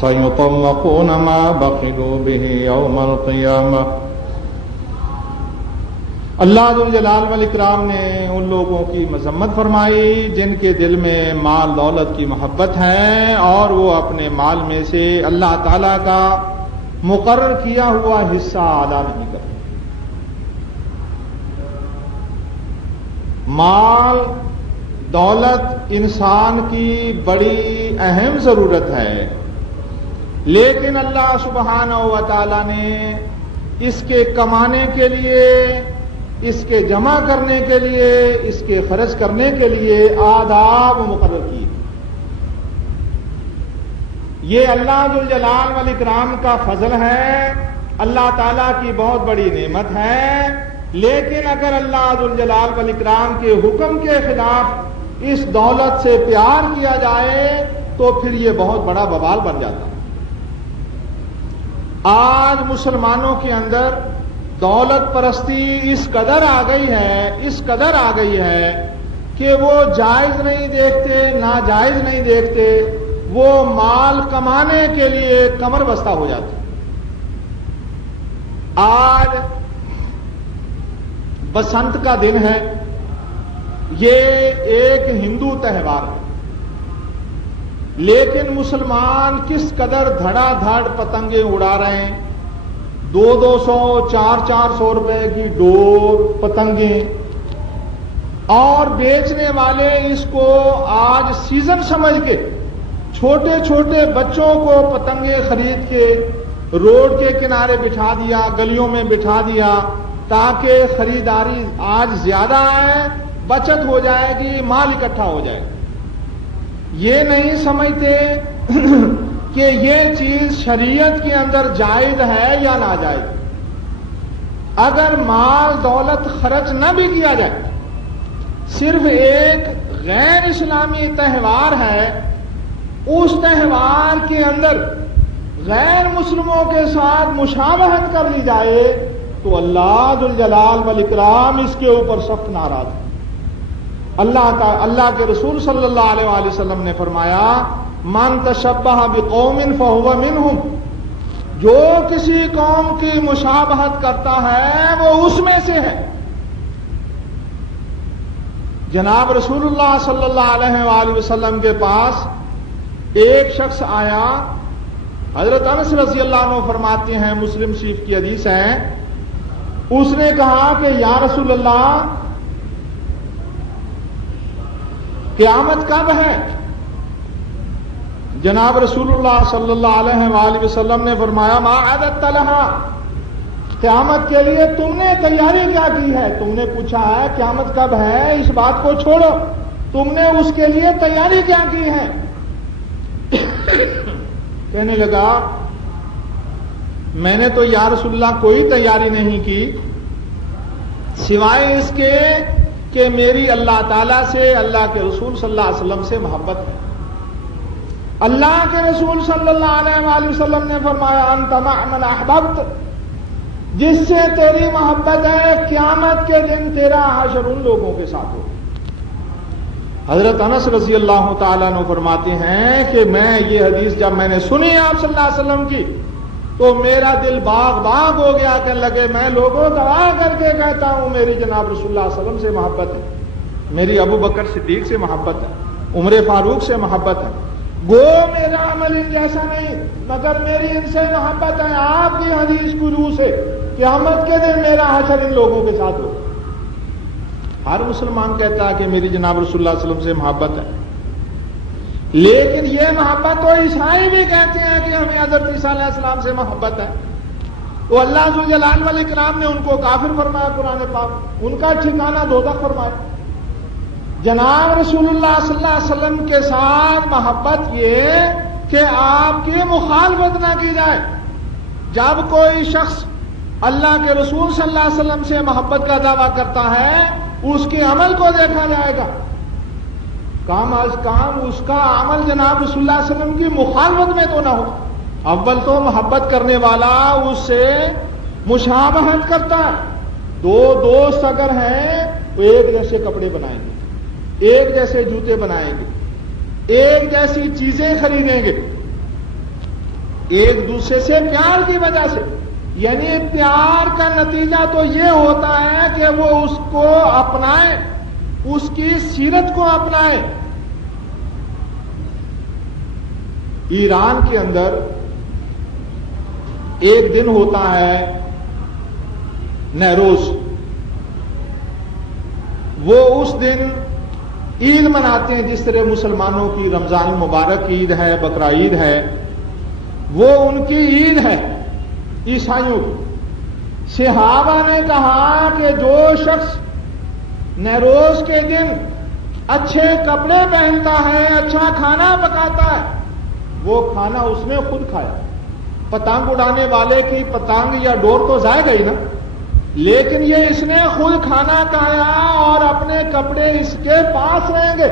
سيطوقون ما بخلوا به يوم القيامة۔ اللہ ذوالجلال والاکرام نے ان لوگوں کی مذمت فرمائی جن کے دل میں مال دولت کی محبت ہے اور وہ اپنے مال میں سے اللہ تعالیٰ کا مقرر کیا ہوا حصہ ادا نہیں کرتے۔ مال دولت انسان کی بڑی اہم ضرورت ہے، لیکن اللہ سبحانہ و تعالیٰ نے اس کے کمانے کے لیے، اس کے جمع کرنے کے لیے، اس کے خرچ کرنے کے لیے آداب مقرر کیے۔ یہ اللہ ذوالجلال والاکرام کا فضل ہے، اللہ تعالیٰ کی بہت بڑی نعمت ہے، لیکن اگر اللہ ذوالجلال والاکرام کے حکم کے خلاف اس دولت سے پیار کیا جائے تو پھر یہ بہت بڑا بوال بن جاتا ہے۔ آج مسلمانوں کے اندر دولت پرستی اس قدر آ گئی ہے کہ وہ جائز نہیں دیکھتے، ناجائز نہیں دیکھتے، وہ مال کمانے کے لیے کمر بستہ ہو جاتے۔ آج بسنت کا دن ہے، یہ ایک ہندو تہوار ہے، لیکن مسلمان کس قدر دھڑا دھڑ پتنگیں اڑا رہے ہیں، 200 400 روپے کی ڈور پتنگیں، اور بیچنے والے اس کو آج سیزن سمجھ کے چھوٹے چھوٹے بچوں کو پتنگیں خرید کے روڈ کے کنارے بٹھا دیا، گلیوں میں بٹھا دیا تاکہ خریداری آج زیادہ آئے، بچت ہو جائے گی، مال اکٹھا ہو جائے گا۔ یہ نہیں سمجھتے کہ یہ چیز شریعت کے اندر جائز ہے یا ناجائز۔ اگر مال دولت خرچ نہ بھی کیا جائے، صرف ایک غیر اسلامی تہوار ہے، اس تہوار کے اندر غیر مسلموں کے ساتھ مشابہت کر لی جائے تو اللہ ذوالجلال والاکرام اس کے اوپر سخت ناراض ہے۔ اللہ کے رسول صلی اللہ علیہ وآلہ وسلم نے فرمایا، من تشبہ بقوم فہو منہم، جو کسی قوم کی مشابہت کرتا ہے وہ اس میں سے ہے۔ جناب رسول اللہ صلی اللہ علیہ وآلہ وسلم کے پاس ایک شخص آیا، حضرت انس رضی اللہ عنہ فرماتے ہیں، مسلم شریف کی حدیث ہے، اس نے کہا کہ یا رسول اللہ قیامت کب ہے؟ جناب رسول اللہ صلی اللہ علیہ وآلہ وسلم نے فرمایا، ما اعددت لہا، قیامت کے لیے تم نے تیاری کیا کی ہے؟ تم نے پوچھا ہے قیامت کب ہے، اس بات کو چھوڑو، تم نے اس کے لیے تیاری کیا کی ہے؟ کہنے لگا، میں نے تو یا رسول اللہ کوئی تیاری نہیں کی سوائے اس کے کہ میری اللہ تعالیٰ سے، اللہ کے رسول صلی اللہ علیہ وسلم سے محبت ہے۔ اللہ کے رسول صلی اللہ علیہ وآلہ وسلم نے فرمایا، انت مع من احببت، جس سے تیری محبت ہے قیامت کے دن تیرا حشر ان لوگوں کے ساتھ ہو۔ حضرت انس رضی اللہ تعالیٰ عنہ فرماتے ہیں کہ میں یہ حدیث جب میں نے سنی آپ صلی اللہ علیہ وسلم کی تو میرا دل باغ باغ ہو گیا، کہنے لگے میں لوگوں گواہ کر کے کہتا ہوں میری جناب رسول اللہ صلی اللہ علیہ وسلم سے محبت ہے، میری ابو بکر صدیق سے محبت ہے، عمر فاروق سے محبت ہے، گو میرا عمل ان جیسا نہیں مگر میری ان سے محبت ہے، آپ کی حدیث کی روح سے قیامت کے دن میرا حشر ان لوگوں کے ساتھ ہو۔ ہر مسلمان کہتا ہے کہ میری جناب رسول اللہ صلی اللہ علیہ وسلم سے محبت ہے، لیکن یہ محبت تو عیسائی بھی کہتے ہیں کہ ہمیں حضرت عیسیٰ علیہ السلام سے محبت ہے، تو اللہ ذوالجلال والاکرام نے ان کو کافر فرمایا، قرآن پاک ان کا ٹھکانہ دوزخ فرمایا۔ جناب رسول اللہ صلی اللہ علیہ وسلم کے ساتھ محبت یہ کہ آپ کی مخالفت نہ کی جائے۔ جب کوئی شخص اللہ کے رسول صلی اللہ علیہ وسلم سے محبت کا دعویٰ کرتا ہے، اس کے عمل کو دیکھا جائے گا، کام از کام اس کا عمل جناب رسول اللہ صلی اللہ علیہ وسلم کی مخالفت میں تو نہ ہو۔ اول تو محبت کرنے والا اس سے مشابہت کرتا ہے، دو دوست اگر ہیں تو ایک جیسے کپڑے بنائیں گے، ایک جیسے جوتے بنائیں گے، ایک جیسی چیزیں خریدیں گے، ایک دوسرے سے پیار کی وجہ سے، یعنی پیار کا نتیجہ تو یہ ہوتا ہے کہ وہ اس کو اپنائے، اس کی سیرت کو اپنائے۔ ایران کے اندر ایک دن ہوتا ہے نیروز، وہ اس دن عید مناتے ہیں، جس طرح مسلمانوں کی رمضان مبارک عید ہے، بقرہ عید ہے، وہ ان کی عید ہے عیسائیوں کی۔ صحابہ نے کہا کہ جو شخص نیروز کے دن اچھے کپڑے پہنتا ہے، اچھا کھانا پکاتا ہے، وہ کھانا اس نے خود کھایا۔ پتنگ اڑانے والے کی پتنگ یا ڈور تو ضائع گئی نا، لیکن یہ اس نے خود کھانا کھایا اور اپنے کپڑے اس کے پاس رہیں گے۔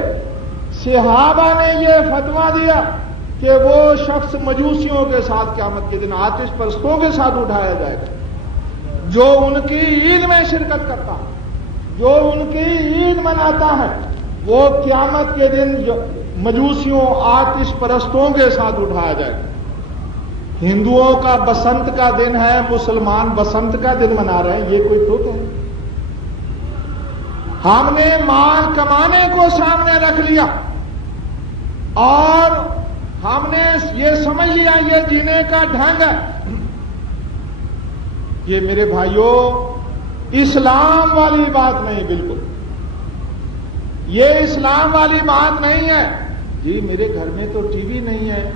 صحابہ نے یہ فتویٰ دیا کہ وہ شخص مجوسیوں کے ساتھ قیامت کے دن آتش پرستوں کے ساتھ اٹھایا جائے گا، جو ان کی عید میں شرکت کرتا ہے، جو ان کی عید مناتا ہے، وہ قیامت کے دن مجوسیوں آتش پرستوں کے ساتھ اٹھایا جائے گا۔ ہندوؤں کا بسنت کا دن ہے، مسلمان بسنت کا دن منا رہے ہیں، یہ کوئی ٹھوک ہے؟ ہم نے مال کمانے کو سامنے رکھ لیا اور ہم نے یہ سمجھ لیا یہ جینے کا ڈھنگ ہے۔ یہ میرے بھائیوں اسلام والی بات نہیں، بالکل یہ اسلام والی بات نہیں ہے۔ جی میرے گھر میں تو ٹی وی نہیں ہے،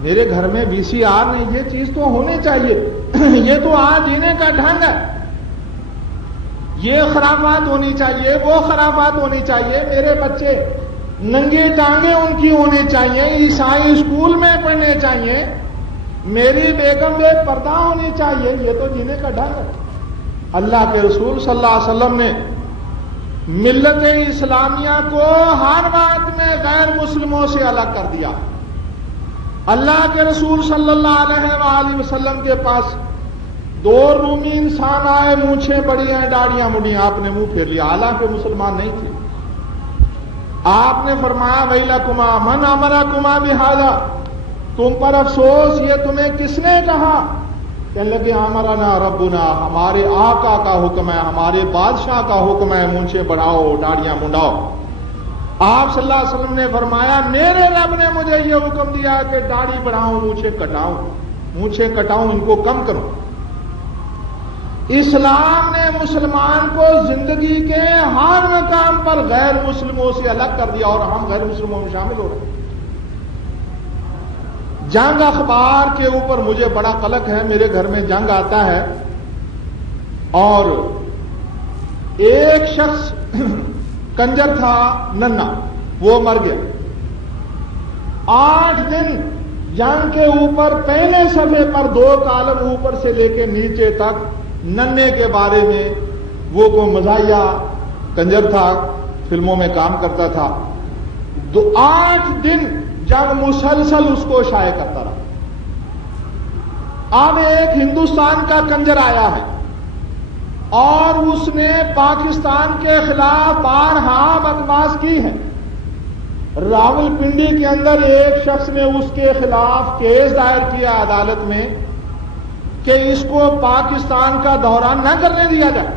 میرے گھر میں وی سی آر نہیں، یہ چیز تو ہونی چاہیے، یہ تو آج جینے کا ڈھنگ ہے، یہ خرافات ہونی چاہیے، وہ خرافات ہونی چاہیے، میرے بچے ننگی ٹانگیں ان کی ہونی چاہیے، عیسائی اسکول میں پڑھنے چاہیے، میری بیگم بے پردہ ہونی چاہیے، یہ تو جینے کا ڈھنگ ہے۔ اللہ کے رسول صلی اللہ علیہ وسلم نے ملت اسلامیہ کو ہر بات میں غیر مسلموں سے الگ کر دیا۔ اللہ کے رسول صلی اللہ علیہ وآلہ وسلم کے پاس دو رومی انسان آئے، مونچھیں بڑی ہیں، داڑیاں مڑی، آپ نے منہ پھیر لیا، حالانکہ مسلمان نہیں تھے۔ آپ نے فرمایا ویلکما من امرکما بہذا، تم پر افسوس، یہ تمہیں کس نے کہا؟ کہنے لگے امرنا ربنا، ہمارے آقا کا حکم ہے، ہمارے بادشاہ کا حکم ہے، مونچھیں بڑھاؤ، داڑیاں منڈاؤ۔ آپ صلی اللہ علیہ وسلم نے فرمایا میرے رب نے مجھے یہ حکم دیا کہ داڑھی بڑھاؤں، مونچھیں کٹاؤں، ان کو کم کروں۔ اسلام نے مسلمان کو زندگی کے ہر مقام پر غیر مسلموں سے الگ کر دیا اور ہم غیر مسلموں میں شامل ہو رہے ہیں۔ جنگ اخبار کے اوپر مجھے بڑا قلق ہے، میرے گھر میں جنگ آتا ہے اور ایک شخص کنجر تھا ننا، وہ مر گیا۔ 8 دن جنگ کے اوپر پہلے صفحے پر 2 کالم اوپر سے لے کے نیچے تک ننے کے بارے میں، وہ کو مزاحیہ کنجر تھا، فلموں میں کام کرتا تھا، 8 دن جب مسلسل اس کو شائع کرتا رہا۔ اب ایک ہندوستان کا کنجر آیا ہے اور اس نے پاکستان کے خلاف بارہا بکواس کی ہے۔ راولپنڈی کے اندر ایک شخص نے اس کے خلاف کیس دائر کیا عدالت میں کہ اس کو پاکستان کا دورہ نہ کرنے دیا جائے۔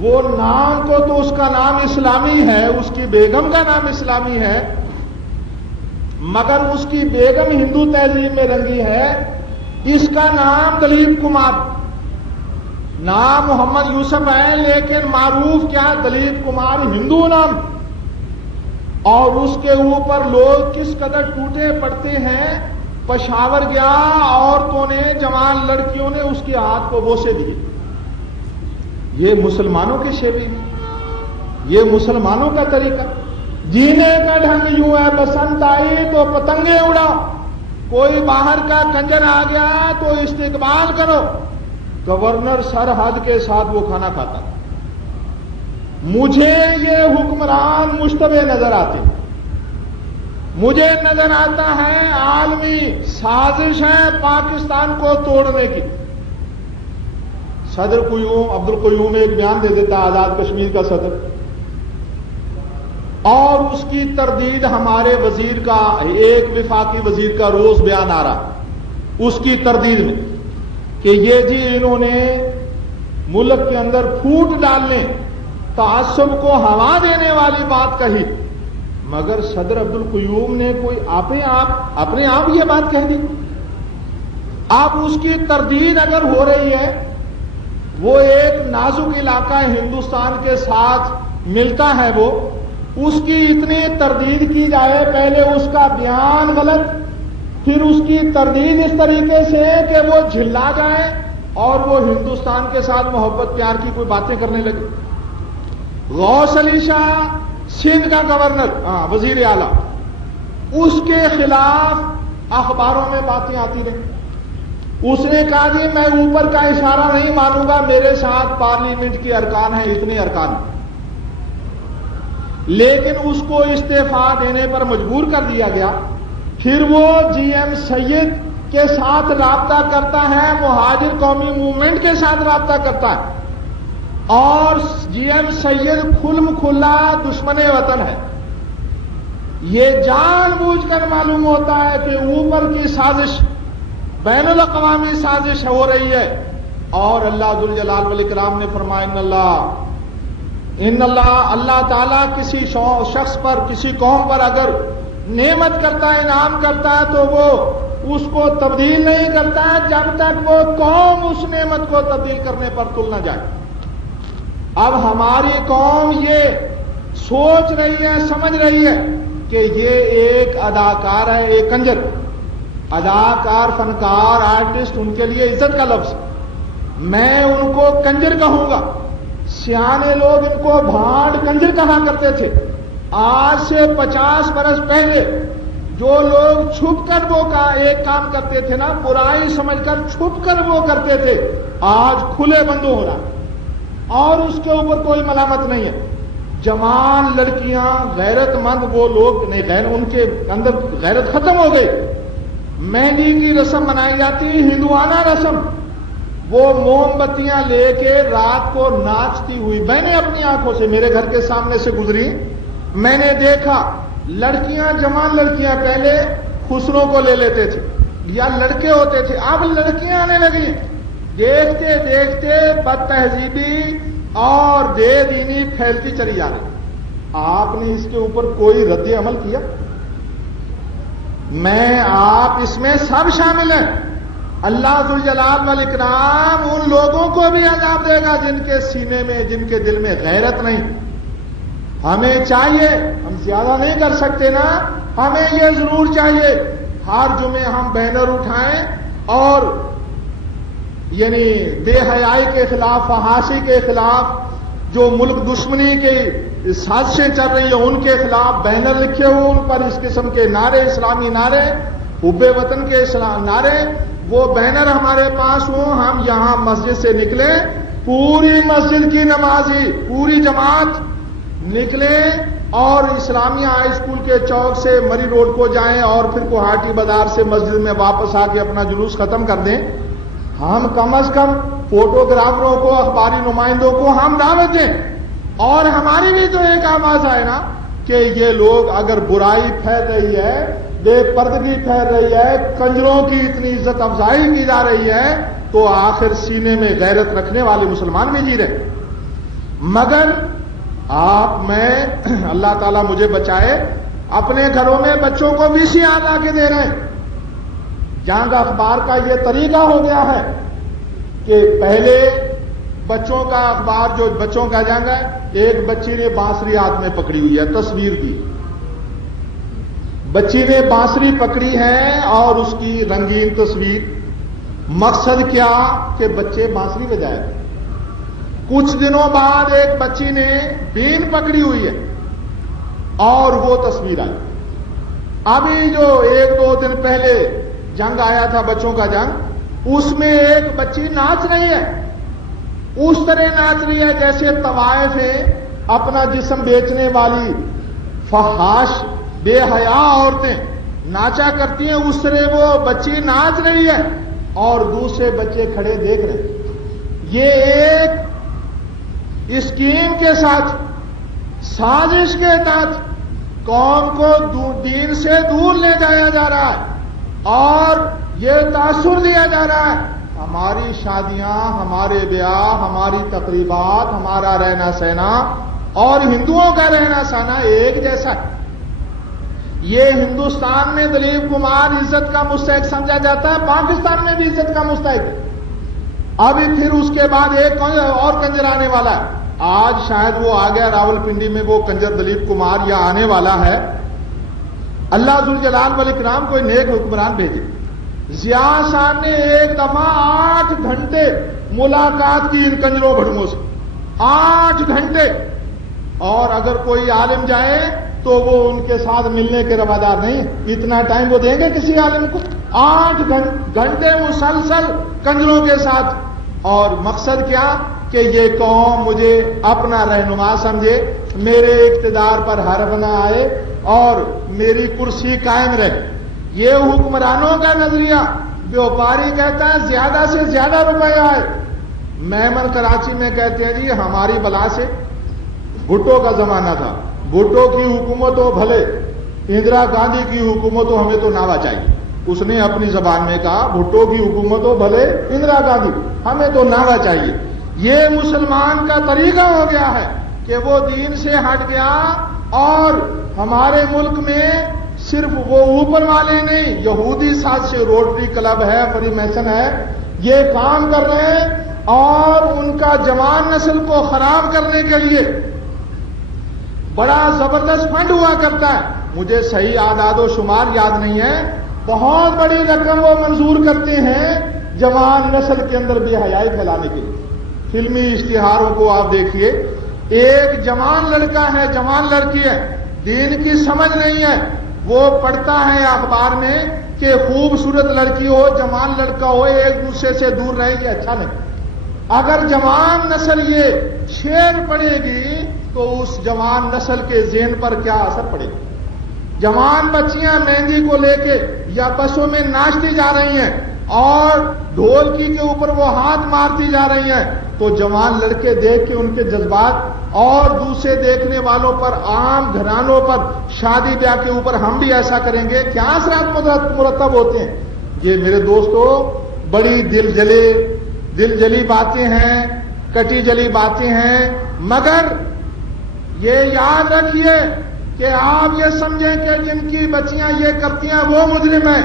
وہ نام کو تو اس کا نام اسلامی ہے، اس کی بیگم کا نام اسلامی ہے، مگر اس کی بیگم ہندو تہذیب میں رنگی ہے۔ اس کا نام دلیپ کمار، نام محمد یوسف ہے لیکن معروف کیا دلیپ کمار ہندو نام، اور اس کے اوپر لوگ کس قدر ٹوٹے پڑتے ہیں۔ پشاور گیا، عورتوں نے، جوان لڑکیوں نے اس کے ہاتھ کو بوسے دیے۔ یہ مسلمانوں کی شیوی، یہ مسلمانوں کا طریقہ جینے کا ڈھنگ یوں ہے، بسنت آئی تو پتنگیں اڑا، کوئی باہر کا کنجر آ گیا تو استقبال کرو۔ گورنر سرحد کے ساتھ وہ کھانا کھاتا۔ مجھے یہ حکمران مشتبہ نظر آتے ہیں، مجھے نظر آتا ہے عالمی سازش ہے پاکستان کو توڑنے کی۔ صدر قیوم عبد القیوم ایک بیان دے دیتا ہے، آزاد کشمیر کا صدر، اور اس کی تردید ہمارے وزیر کا، ایک وفاقی وزیر کا روز بیان آ رہا اس کی تردید میں کہ یہ جی انہوں نے ملک کے اندر پھوٹ ڈالنے، تعصب کو ہوا دینے والی بات کہی، مگر صدر عبد القیوم نے کوئی اپنے آپ یہ بات کہہ دی۔ اب اس کی تردید اگر ہو رہی ہے، وہ ایک نازک علاقہ ہندوستان کے ساتھ ملتا ہے، وہ اس کی اتنی تردید کی جائے، پہلے اس کا بیان غلط، پھر اس کی تردید اس طریقے سے کہ وہ جھلا جائے اور وہ ہندوستان کے ساتھ محبت پیار کی کوئی باتیں کرنے لگے۔ غوث علی شاہ سندھ کا گورنر، وزیر اعلیٰ، اس کے خلاف اخباروں میں باتیں آتی رہیں۔ اس نے کہا جی میں اوپر کا اشارہ نہیں مانوں گا، میرے ساتھ پارلیمنٹ کے ارکان ہیں، اتنے ارکان ہیں۔ لیکن اس کو استعفا دینے پر مجبور کر دیا گیا. پھر وہ جی ایم سید کے ساتھ رابطہ کرتا ہے, مہاجر قومی موومنٹ کے ساتھ رابطہ کرتا ہے, اور جی ایم سید کھلم کھلا دشمن وطن ہے. یہ جان بوجھ کر معلوم ہوتا ہے کہ اوپر کی سازش, بین الاقوامی سازش ہو رہی ہے. اور اللہ ذوالجلال والاکرام نے فرمایا اللہ تعالیٰ کسی شخص پر, کسی قوم پر اگر نعمت کرتا ہے, انعام کرتا ہے, تو وہ اس کو تبدیل نہیں کرتا ہے جب تک وہ قوم اس نعمت کو تبدیل کرنے پر تل نہ جائے. اب ہماری قوم یہ سوچ رہی ہے, سمجھ رہی ہے کہ یہ ایک اداکار ہے, ایک کنجر. اداکار, فنکار, آرٹسٹ, ان کے لیے عزت کا لفظ. میں ان کو کنجر کہوں گا. سیانے لوگ ان کو بھانڈ کنجر کہا کرتے تھے. آج سے 50 برس پہلے جو لوگ چھپ کر وہ ایک کام کرتے تھے نا, برائی سمجھ کر چھپ کر وہ کرتے تھے, آج کھلے بندوں ہو رہا اور اس کے اوپر کوئی ملامت نہیں ہے. جوان لڑکیاں, غیرت مند وہ لوگ نہیں, ان کے اندر غیرت ختم ہو گئی. مہندی کی رسم منائی جاتی, ہندوانہ رسم. وہ موم بتیاں لے کے رات کو ناچتی ہوئی, میں نے اپنی آنکھوں سے, میرے گھر کے سامنے سے گزری, میں نے دیکھا لڑکیاں, جوان لڑکیاں پہلے خسروں کو لے لیتے تھے یا لڑکے ہوتے تھے, اب لڑکیاں آنے لگی. دیکھتے دیکھتے بد تہذیبی اور بے دینی پھیلتی چلی جا رہی. آپ نے اس کے اوپر کوئی رد عمل کیا؟ میں, آپ, اس میں سب شامل ہیں. اللہ ذوالجلال والاکرام ان لوگوں کو بھی عذاب دے گا جن کے سینے میں, جن کے دل میں غیرت نہیں. ہمیں چاہیے, ہم زیادہ نہیں کر سکتے نا, ہمیں یہ ضرور چاہیے ہر جمعے ہم بینر اٹھائیں اور یعنی بے حیائی کے خلاف, فحاشی کے خلاف, جو ملک دشمنی کے سازشیں چل رہی ہیں ان کے خلاف بینر لکھے ہوئے, ان پر اس قسم کے نعرے, اسلامی نعرے, حب وطن کے نعرے, وہ بینر ہمارے پاس ہوں. ہم یہاں مسجد سے نکلیں, پوری مسجد کی نمازی, پوری جماعت نکلیں اور اسلامیہ ہائی اسکول کے چوک سے مری روڈ کو جائیں اور پھر کوہاٹی بازار سے مسجد میں واپس آ کے اپنا جلوس ختم کر دیں. ہم کم از کم فوٹوگرافروں کو, اخباری نمائندوں کو ہم دعوت دیں. اور ہماری بھی تو ایک آواز آئے نا کہ یہ لوگ اگر برائی پھیل رہی ہے, بے پردگی پھیل رہی ہے, کنجروں کی اتنی عزت افزائی کی جا رہی ہے, تو آخر سینے میں غیرت رکھنے والے مسلمان بھی جی رہے. مگر آپ, میں, اللہ تعالیٰ مجھے بچائے, اپنے گھروں میں بچوں کو بھی VCR لا کے دے رہے ہیں. جنگ اخبار کا یہ طریقہ ہو گیا ہے کہ پہلے بچوں کا اخبار, جو بچوں کا جنگ ہے, ایک بچی نے بانسری ہاتھ میں پکڑی ہوئی ہے, تصویر کی بچی نے بانسری پکڑی ہے اور اس کی رنگین تصویر. مقصد کیا کہ بچے بانسری بجائے. کچھ دنوں بعد ایک بچی نے بین پکڑی ہوئی ہے اور وہ تصویر آئی. ابھی جو 1-2 دن پہلے جنگ آیا تھا, بچوں کا جنگ, اس میں ایک بچی ناچ رہی ہے, اس طرح ناچ رہی ہے جیسے طوائف ہے اپنا جسم بیچنے والی فحاش بے حیا عورتیں ناچا کرتی ہیں, اس طرح وہ بچی ناچ رہی ہے اور دوسرے بچے کھڑے دیکھ رہے ہیں. یہ ایک اسکیم کے ساتھ, سازش کے تحت قوم کو دین سے دور لے جایا جا رہا ہے اور یہ تاثر دیا جا رہا ہے. ہماری شادیاں, ہمارے بیاہ, ہماری تقریبات, ہمارا رہنا سہنا اور ہندوؤں کا رہنا سہنا ایک جیسا ہے. یہ ہندوستان میں دلیپ کمار عزت کا مستحق سمجھا جاتا ہے, پاکستان میں بھی عزت کا مستحق. ابھی پھر اس کے بعد ایک اور کنجر آنے والا ہے. آج شاید وہ آ گیا راول پنڈی میں, وہ کنجر دلیپ کمار یا آنے والا ہے. اللہ ذوالجلال والاکرام کوئی نیک حکمران بھیجے. ضیاء صاحب نے ایک دفعہ 8 گھنٹے ملاقات کی ان کنجروں بھڑووں سے, 8 گھنٹے. اور اگر کوئی عالم جائے تو وہ ان کے ساتھ ملنے کے روادار نہیں. اتنا ٹائم وہ دیں گے کسی عالم کو؟ 8 گھنٹے مسلسل کنجروں کے ساتھ. اور مقصد کیا کہ یہ قوم مجھے اپنا رہنما سمجھے، میرے اقتدار پر حرف نہ آئے اور میری کرسی قائم رہے۔ یہ حکمرانوں کا نظریہ۔ بیوپاری کہتا ہے زیادہ سے زیادہ روپے آئے۔ میمن کراچی میں کہتے ہیں جی ہماری بلا سے، بھٹو کا زمانہ تھا، بھٹو کی حکومت ہو بھلے، اندرا گاندھی کی حکومت ہو، ہمیں تو ناوا چاہیے۔ اس نے اپنی زبان میں کہا بھٹو کی حکومت ہو بھلے، اندرا گاندھی، ہمیں تو ناوا چاہیے۔ یہ مسلمان کا طریقہ ہو گیا ہے کہ وہ دین سے ہٹ گیا، اور ہمارے ملک میں صرف وہ اوپر والے نہیں، یہودی ساتھ سے روٹری کلب ہے، فری میسن ہے، یہ کام کر رہے ہیں، اور ان کا جوان نسل کو خراب کرنے کے لیے بڑا زبردست فنڈ ہوا کرتا ہے۔ مجھے صحیح اعداد و شمار یاد نہیں ہے، بہت بڑی رقم وہ منظور کرتے ہیں جوان نسل کے اندر بے حیائی پھیلانے کے لیے۔ فلمی اشتہاروں کو آپ دیکھیے، ایک جوان لڑکا ہے، جوان لڑکی ہے، دین کی سمجھ نہیں ہے، وہ پڑھتا ہے اخبار میں کہ خوبصورت لڑکی ہو، جوان لڑکا ہو، ایک دوسرے سے دور رہے، یہ اچھا نہیں۔ اگر جوان نسل یہ شعر پڑھے گی تو اس جوان نسل کے ذہن پر کیا اثر پڑے گا؟ جوان بچیاں مہندی کو لے کے یا بسوں میں ناچتی جا رہی ہیں اور ڈھولکی کے اوپر وہ ہاتھ مارتی جا رہی ہیں، تو جوان لڑکے دیکھ کے ان کے جذبات اور دوسرے دیکھنے والوں پر، عام گھرانوں پر، شادی بیاہ کے اوپر ہم بھی ایسا کریں گے، کیا اثرات مرتب ہوتے ہیں؟ یہ میرے دوستو بڑی دل جلی باتیں ہیں، کٹی جلی باتیں ہیں، مگر یہ یاد رکھیے کہ آپ یہ سمجھیں کہ جن کی بچیاں یہ کرتی ہیں وہ مجرم ہیں،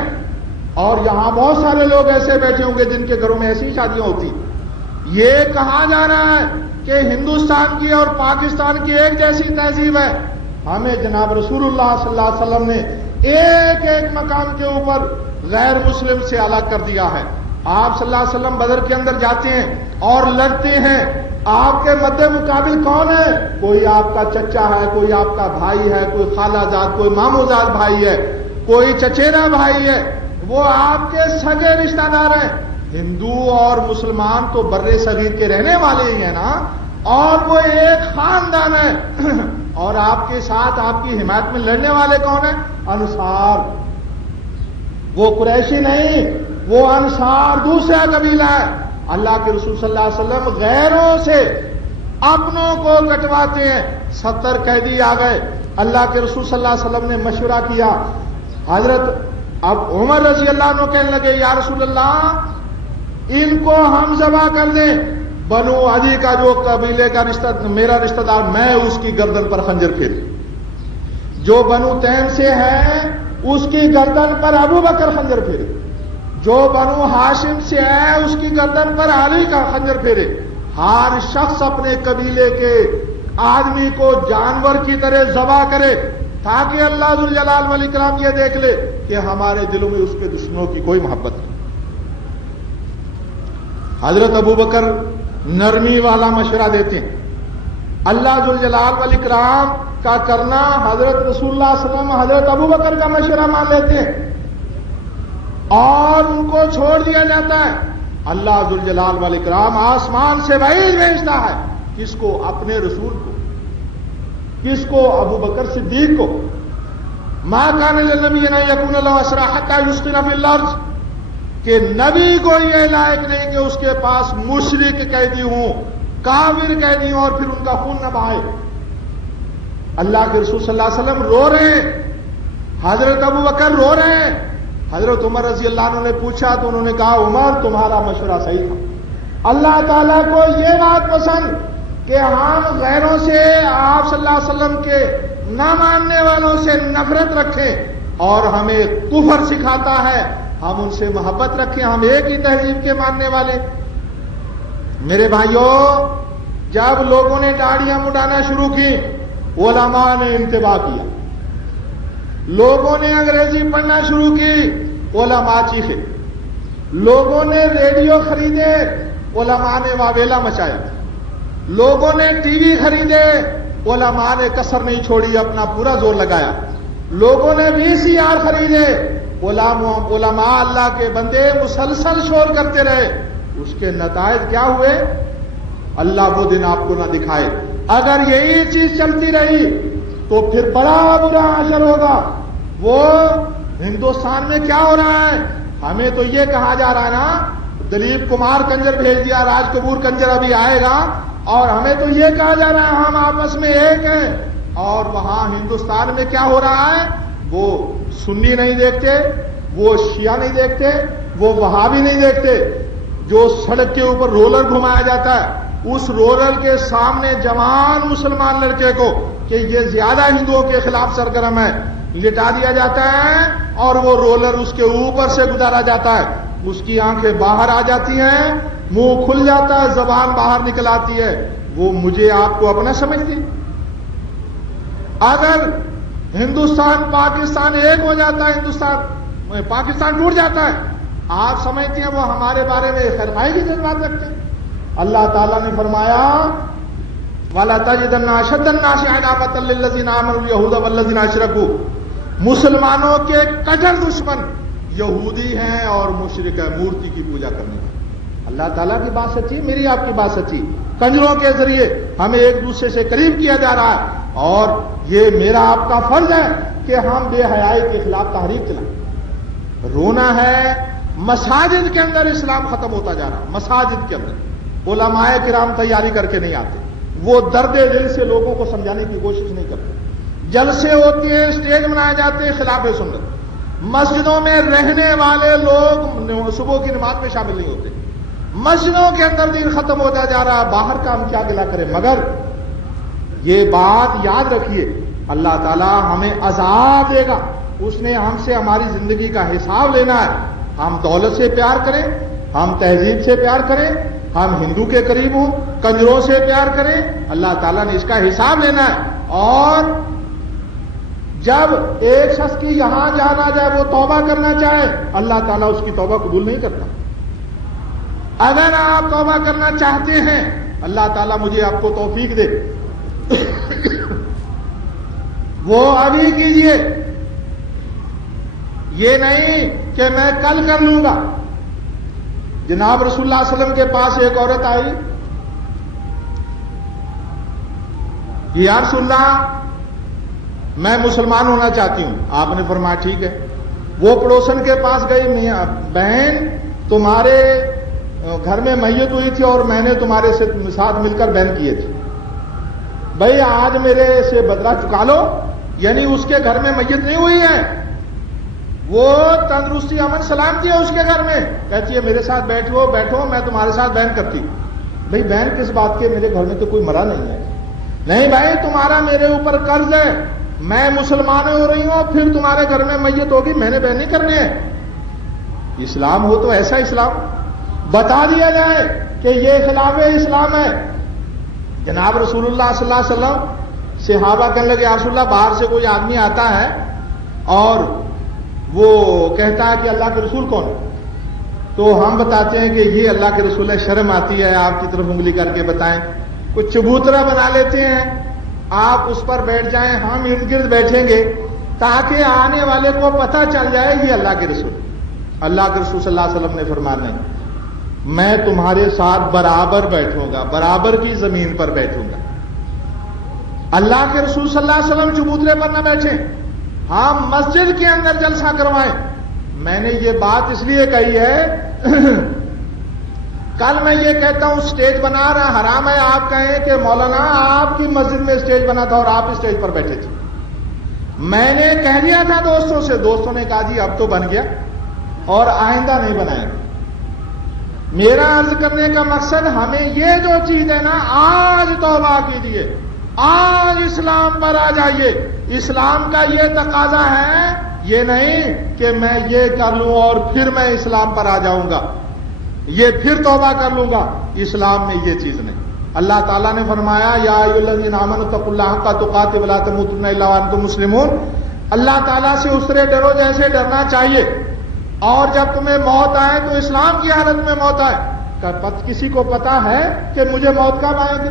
اور یہاں بہت سارے لوگ ایسے بیٹھے ہوں گے جن کے گھروں میں ایسی شادیاں ہوتی۔ یہ کہا جا رہا ہے کہ ہندوستان کی اور پاکستان کی ایک جیسی تہذیب ہے، ہمیں جناب رسول اللہ صلی اللہ علیہ وسلم نے ایک ایک مقام کے اوپر غیر مسلم سے الگ کر دیا ہے۔ آپ صلی اللہ علیہ وسلم بدر کے اندر جاتے ہیں اور لڑتے ہیں، آپ کے مد مقابل کون ہے؟ کوئی آپ کا چچا ہے، کوئی آپ کا بھائی ہے، کوئی خالہ زاد، کوئی مامو زاد بھائی ہے، کوئی چچیرا بھائی ہے، وہ آپ کے سگے رشتہ دار ہیں۔ ہندو اور مسلمان تو بر صغیر کے رہنے والے ہی ہیں نا، اور وہ ایک خاندان ہے، اور آپ کے ساتھ آپ کی حمایت میں لڑنے والے کون ہیں؟ انصار۔ وہ قریشی نہیں، وہ انصار دوسرا قبیلہ ہے۔ اللہ کے رسول صلی اللہ علیہ وسلم غیروں سے اپنوں کو کٹواتے ہیں۔ 70 قیدی آ گئے، اللہ کے رسول صلی اللہ علیہ وسلم نے مشورہ کیا، حضرت اب عمر رضی اللہ عنہ کہنے لگے یا رسول اللہ ان کو ہم ذبح کر دیں، بنو عدی کا جو قبیلے کا میرا رشتہ دار، میں اس کی گردن پر خنجر پھیر، جو بنو تیم سے ہے اس کی گردن پر ابو بکر خنجر پھیرے، جو بنو ہاشم سے ہے اس کی گردن پر علی کا خنجر پھیرے۔ ہر شخص اپنے قبیلے کے آدمی کو جانور کی طرح ذبح کرے، تاکہ اللہ ذوالجلال والاکرام یہ دیکھ لے کہ ہمارے دلوں میں اس کے دشمنوں کی کوئی محبت نہیں۔ حضرت ابو بکر نرمی والا مشورہ دیتے ہیں، اللہ ذوالجلال والاکرام کا کرنا، حضرت رسول اللہ صلی اللہ علیہ وسلم حضرت ابو بکر کا مشورہ مان لیتے ہیں اور ان کو چھوڑ دیا جاتا ہے۔ اللہ ذوالجلال والاکرام آسمان سے وحی بھیجتا ہے، کس کو؟ اپنے رسول کو۔ کس کو؟ ابو بکر صدیق کو۔ ما کان للنبی ان یکون له اسرى حتى یسکن فی الارض، کہ نبی کو یہ لائق نہیں کہ اس کے پاس مشرک قیدی ہوں، کافر قیدی ہوں اور پھر ان کا خون نہ بہائے۔ اللہ کے رسول صلی اللہ علیہ وسلم رو رہے ہیں، حضرت ابو بکر رو رہے ہیں۔ حضرت عمر رضی اللہ عنہ نے پوچھا تو انہوں نے کہا عمر تمہارا مشورہ صحیح تھا۔ اللہ تعالیٰ کو یہ بات پسند کہ ہم غیروں سے، آپ صلی اللہ علیہ وسلم کے نہ ماننے والوں سے نفرت رکھیں، اور ہمیں کفر سکھاتا ہے ہم ان سے محبت رکھیں، ہم ایک ہی تہذیب کے ماننے والے۔ میرے بھائیوں، جب لوگوں نے داڑیاں مڈانا شروع کی، علماء نے انتباہ کیا، لوگوں نے انگریزی پڑھنا شروع کی، علماء چیخے، لوگوں نے ریڈیو خریدے، علماء نے واویلا مچایا، لوگوں نے ٹی وی خریدے، علماء نے کسر نہیں چھوڑی، اپنا پورا زور لگایا، لوگوں نے VCR خریدے، علماء اللہ کے بندے مسلسل شور کرتے رہے۔ اس کے نتائج کیا ہوئے؟ اللہ وہ دن آپ کو نہ دکھائے۔ اگر یہی چیز چلتی رہی تو پھر بڑا برا حشر ہوگا۔ وہ ہندوستان میں کیا ہو رہا ہے؟ ہمیں تو یہ کہا جا رہا ہے نا، دلیپ کمار کنجر بھیج دیا، راج کپور کنجر ابھی آئے گا، اور ہمیں تو یہ کہا جا رہا ہے ہم آپس میں ایک ہیں، اور وہاں ہندوستان میں کیا ہو رہا ہے؟ وہ سنی نہیں دیکھتے، وہ شیعہ نہیں دیکھتے، وہ وہابی نہیں دیکھتے۔ جو سڑک کے اوپر رولر گھمایا جاتا ہے، اس رولر کے سامنے جوان مسلمان لڑکے کو کہ یہ زیادہ ہندوؤں کے خلاف سرگرم ہے، لٹا دیا جاتا ہے، اور وہ رولر اس کے اوپر سے گزارا جاتا ہے، اس کی آنکھیں باہر آ جاتی ہیں، منہ کھل جاتا ہے، زبان باہر نکل آتی ہے۔ وہ مجھے آپ کو اپنا سمجھتی؟ اگر ہندوستان پاکستان ایک ہو جاتا ہے، پاکستان ٹوٹ جاتا ہے، آپ سمجھتے ہیں وہ ہمارے بارے میں خیرخواہی کی جذبات رکھتے ہیں؟ اللہ تعالیٰ نے فرمایا وَلَا تَجِدَنَّ أَشَدَّ النَّاسِ عَدَاوَةً لِلَّذِينَ آمَنُوا الْيَهُودَ وَالَّذِينَ أَشْرَكُوا، مسلمانوں کے کٹر دشمن یہودی ہیں اور مشرک ہیں، مورتی کی پوجا کرنے والے۔ اللہ تعالیٰ کی بات سچی، میری آپ کی بات سچی۔ کنجروں کے ذریعے ہمیں ایک دوسرے سے قریب کیا جا رہا ہے، اور یہ میرا آپ کا فرض ہے کہ ہم بے حیائی کے خلاف تحریک چلائیں۔ رونا ہے مساجد کے اندر اسلام ختم ہوتا جا رہا، مساجد کے اندر علماء کرام تیاری کر کے نہیں آتے، وہ درد دل سے لوگوں کو سمجھانے کی کوشش نہیں کرتے۔ جلسے ہوتے ہیں، اسٹیج بنائے جاتے ہیں خلاف سنت، مسجدوں میں رہنے والے لوگ صبح کی نماز میں شامل نہیں ہوتے، مسجدوں کے اندر دین ختم ہوتا جا رہا ہے، باہر کا ہم کیا گلا کریں۔ مگر یہ بات یاد رکھیے، اللہ تعالیٰ ہمیں عذاب دے گا، اس نے ہم سے ہماری زندگی کا حساب لینا ہے۔ ہم دولت سے پیار کریں، ہم تہذیب سے پیار کریں، ہم ہندو کے قریب ہوں، کنجروں سے پیار کریں، اللہ تعالیٰ نے اس کا حساب لینا ہے۔ اور جب ایک شخص کی یہاں جانا جائے، وہ توبہ کرنا چاہے، اللہ تعالیٰ اس کی توبہ قبول نہیں کرتا۔ اگر آپ توبہ کرنا چاہتے ہیں، اللہ تعالیٰ مجھے آپ کو توفیق دے، وہ ابھی کیجئے، یہ نہیں کہ میں کل کر لوں گا۔ جناب رسول اللہ صلی اللہ علیہ وسلم کے پاس ایک عورت آئی، یا رسول اللہ میں مسلمان ہونا چاہتی ہوں۔ آپ نے فرمایا ٹھیک ہے۔ وہ پڑوسن کے پاس گئی، میاں بہن تمہارے گھر میں میت ہوئی تھی اور میں نے تمہارے ساتھ مل کر بہن کیے تھے، بھئی آج میرے سے بدلہ چکا لو۔ یعنی اس کے گھر میں میت نہیں ہوئی ہے، وہ تندرستی امن سلامتی ہے اس کے گھر میں، کہتی ہے میرے ساتھ بیٹھو میں تمہارے ساتھ بہن کرتی۔ بھئی بہن کس بات کے، میرے گھر میں تو کوئی مرا نہیں ہے۔ نہیں بھائی تمہارا میرے اوپر قرض ہے، میں مسلمان ہو رہی ہوں، پھر تمہارے گھر میں میت ہوگی، میں نے بہن نہیں کرنی ہے۔ اسلام ہو تو ایسا اسلام بتا دیا جائے کہ یہ خلاف اسلام ہے۔ جناب رسول اللہ صلی اللہ علیہ وسلم صحابہ کہنے لگے یا رسول اللہ باہر سے کوئی آدمی آتا ہے اور وہ کہتا ہے کہ اللہ کے رسول کون ہے، تو ہم بتاتے ہیں کہ یہ اللہ کے رسول ہے، شرم آتی ہے آپ کی طرف انگلی کر کے بتائیں، کچھ چبوترا بنا لیتے ہیں، آپ اس پر بیٹھ جائیں، ہم ارد گرد بیٹھیں گے تاکہ آنے والے کو پتہ چل جائے یہ اللہ کے رسول۔ اللہ کے رسول صلی اللہ علیہ وسلم نے فرمایا نہیں، میں تمہارے ساتھ برابر بیٹھوں گا، برابر کی زمین پر بیٹھوں گا۔ اللہ کے رسول صلی اللہ علیہ وسلم چبوترے پر نہ بیٹھیں، ہم مسجد کے اندر جلسہ کروائیں۔ میں نے یہ بات اس لیے کہی ہے کل میں یہ کہتا ہوں اسٹیج بنا رہا حرام ہے، آپ کہیں کہ مولانا آپ کی مسجد میں اسٹیج بنا تھا اور آپ اسٹیج پر بیٹھے تھے۔ میں نے کہہ دیا تھا دوستوں سے، دوستوں نے کہا جی اب تو بن گیا اور آئندہ نہیں بنائیں گے۔ میرا عرض کرنے کا مقصد ہمیں یہ جو چیز ہے نا، آج توبہ کیجیے، آج اسلام پر آ جائیے۔ اسلام کا یہ تقاضا ہے، یہ نہیں کہ میں یہ کر لوں اور پھر میں اسلام پر آ جاؤں گا، یہ پھر توبہ کر لوں گا۔ اسلام میں یہ چیز نہیں۔ اللہ تعالیٰ نے فرمایا یا ایھا الذین آمنوا اتقوا اللہ حق تقاتہ ولا تموتن الا وانتم مسلمون۔ اللہ تعالیٰ سے اس طرح ڈرو جیسے ڈرنا چاہیے، اور جب تمہیں موت آئے تو اسلام کی حالت میں موت آئے۔ کسی کو پتا ہے کہ مجھے موت کب آئے گی؟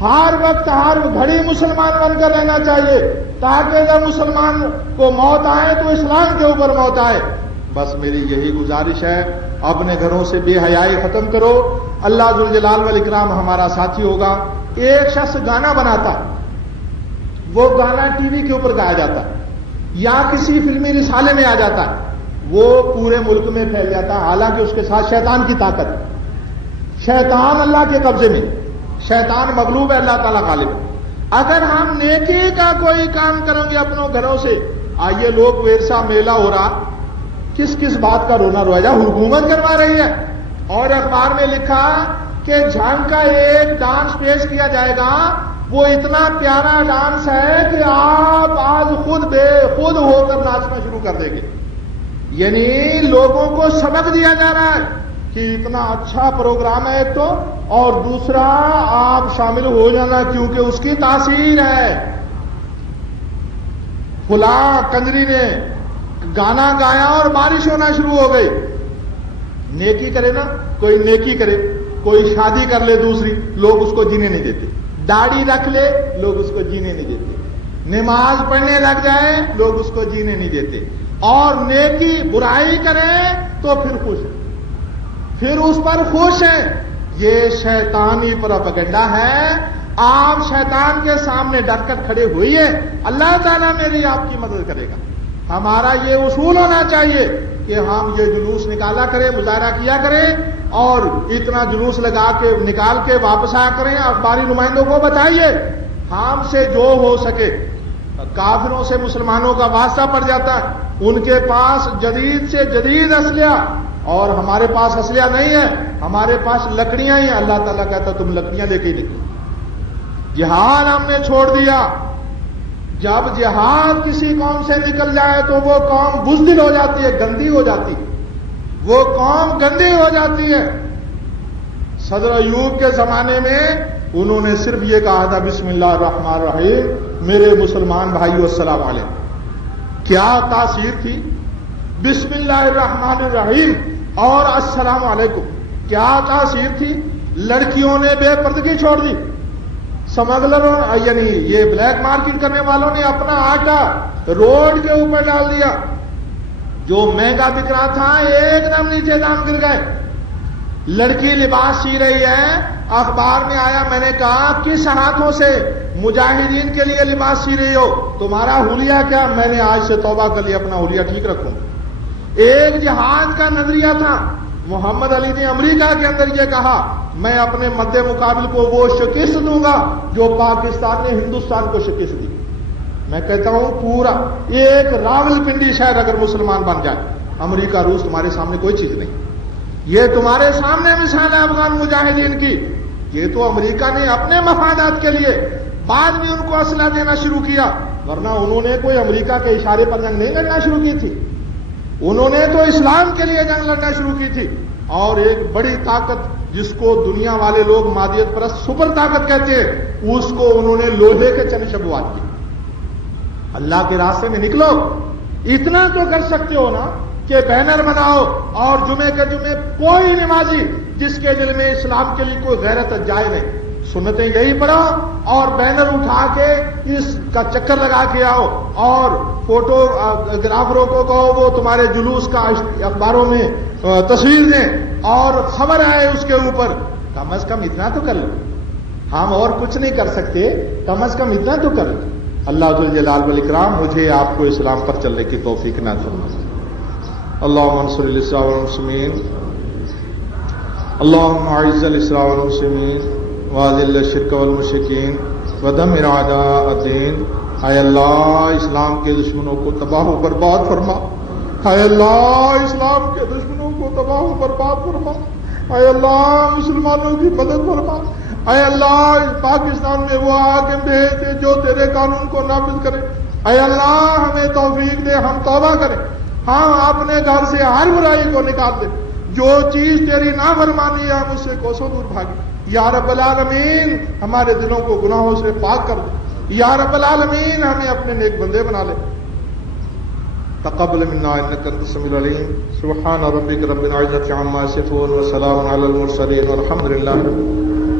ہر وقت ہر گھڑی مسلمان بن کر رہنا چاہیے، تاکہ جب مسلمان کو موت آئے تو اسلام کے اوپر موت آئے۔ بس میری یہی گزارش ہے اپنے گھروں سے بے حیائی ختم کرو. اللہ ذوالجلال والاکرام ہمارا ساتھی ہوگا. ایک شخص گانا بناتا ہے, وہ گانا ٹی وی کے اوپر گایا جاتا ہے یا کسی فلمی رسالے میں آ جاتا ہے, وہ پورے ملک میں پھیل جاتا ہے, حالانکہ اس کے ساتھ شیطان کی طاقت ہے. شیطان اللہ کے قبضے میں, شیطان مغلوب ہے, اللہ تعالیٰ غالب ہے. اگر ہم نیکی کا کوئی کام کریں گے اپنوں گھروں سے, آئیے لوگ ورثہ میلہ ہو رہا, کس کس بات کا رونا رویا جا, حکومت کروا رہی ہے. اور اخبار میں لکھا کہ جھانگ کا ایک ڈانس پیش کیا جائے گا, وہ اتنا پیارا ڈانس ہے کہ آپ آج خود ہو کر ناچنا شروع کر دیں گے. یعنی لوگوں کو سبق دیا جا رہا ہے کہ اتنا اچھا پروگرام ہے ایک تو, اور دوسرا آپ شامل ہو جانا کیونکہ اس کی تاثیر ہے. فلاں کنجری نے گانا گایا اور بارش ہونا شروع ہو گئی. نیکی کرے نا, کوئی نیکی کرے, کوئی شادی کر لے دوسری, لوگ اس کو جینے نہیں دیتے. داڑھی رکھ لے, لوگ اس کو جینے نہیں دیتے. نماز پڑھنے لگ جائے, لوگ اس کو جینے نہیں دیتے. اور نیکی برائی کرے تو پھر خوش ہے, پھر اس پر خوش ہیں. یہ شیطانی پروپیگنڈا ہے. آپ شیطان کے سامنے ڈر کر کھڑے ہوئیے, اللہ تعالیٰ میری آپ کی مدد کرے گا. ہمارا یہ اصول ہونا چاہیے کہ ہم یہ جلوس نکالا کریں, مظاہرہ کیا کریں, اور اتنا جلوس لگا کے نکال کے واپس آیا کریں. اخباری نمائندوں کو بتائیے, ہم سے جو ہو سکے. کافروں سے مسلمانوں کا واسطہ پڑ جاتا ہے, ان کے پاس جدید سے جدید اسلحہ, اور ہمارے پاس اسلحہ نہیں ہے, ہمارے پاس لکڑیاں ہی ہیں. اللہ تعالیٰ کہتا تم لکڑیاں لے کے نکلو. جہاد ہم نے چھوڑ دیا. جب جہاد کسی قوم سے نکل جائے تو وہ قوم بزدل ہو جاتی ہے, گندی ہو جاتی ہے, وہ قوم گندی ہو جاتی ہے. صدر ایوب کے زمانے میں انہوں نے صرف یہ کہا تھا بسم اللہ الرحمن الرحیم, میرے مسلمان بھائیو السلام علیکم. کیا تاثیر تھی بسم اللہ الرحمن الرحیم اور السلام علیکم, کیا تاثیر تھی. لڑکیوں نے بے پردگی چھوڑ دی. سمگلروں یعنی یہ بلیک مارکیٹ کرنے والوں نے اپنا آٹا روڈ کے اوپر ڈال دیا. جو مہنگا بک رہا تھا ایک دم نیچے دام گر گئے. لڑکی لباس سی رہی ہے, اخبار میں آیا, میں نے کہا کس ہاتھوں سے مجاہدین کے لیے لباس سی رہی ہو, تمہارا حلیہ کیا. میں نے آج سے توبہ کر لیا, اپنا حلیہ ٹھیک رکھوں. ایک جہاد کا نظریہ تھا. محمد علی نے امریکہ کے اندر یہ کہا میں اپنے مد مقابل کو وہ شکست دوں گا جو پاکستان نے ہندوستان کو شکست دی. میں کہتا ہوں پورا ایک راول پنڈی شہر اگر مسلمان بن جائے, امریکہ روس تمہارے سامنے کوئی چیز نہیں. یہ تمہارے سامنے مثال ہے افغان مجاہدین کی. یہ تو امریکہ نے اپنے مفادات کے لیے بعد میں ان کو اسلحہ دینا شروع کیا, ورنہ انہوں نے کوئی امریکہ کے اشارے پر جنگ نہیں لڑنا شروع کی تھی. انہوں نے تو اسلام کے لیے جنگ لڑنا شروع کی تھی. اور ایک بڑی طاقت جس کو دنیا والے لوگ مادیت پرست سپر طاقت کہتے ہیں, اس کو انہوں نے لوہے کے چنے شبوات کی. اللہ کے راستے میں نکلو. اتنا تو کر سکتے ہو نا کہ بینر بناؤ, اور جمعے کے جمعے کوئی نمازی جس کے دل میں اسلام کے لیے کوئی غیرت جائے نہیں, سنتیں یہی پڑھو اور بینر اٹھا کے اس کا چکر لگا کے آؤ, اور فوٹو گرافروں کو کہو وہ تمہارے جلوس کا اخباروں میں تصویر دیں اور خبر آئے اس کے اوپر. کم از کم اتنا تو کر لو. ہم اور کچھ نہیں کر سکتے, کم از کم اتنا تو کر لو. اللہ ذوالجلال والاکرام مجھے آپ کو اسلام پر چلنے کی توفیق نہ فرمائے. اللهم انصر الاسلام والمسلمین, اللهم اعز الاسلام والمسلمین واذل الشرک والمشرکین ودمر اعداء الدین. اے اللہ اسلام کے دشمنوں کو تباہ و برباد فرما. اے اللہ اسلام کے دشمنوں کو تباہ و برباد فرما. اے اللہ مسلمانوں کی مدد فرما. اے اللہ پاکستان میں وہ حاکم بھیج دے جو تیرے قانون کو نافذ کرے. اے اللہ ہمیں توفیق دے, ہم توبہ کریں, ہم اپنے گھر سے ہر برائی کو نکال دیں. جو چیز تیری نافرمانی ہے ہم اس سے کوسوں دور بھاگیں. یا رب العالمین ہمارے دلوں کو گناہوں سے پاک کر دے. یا رب العالمین ہمیں اپنے نیک بندے بنا لے. تقبل منا انك انت السميع العليم. سبحان ربك رب العزة عما يصفون وسلام على المرسلين والحمد لله رب العالمين.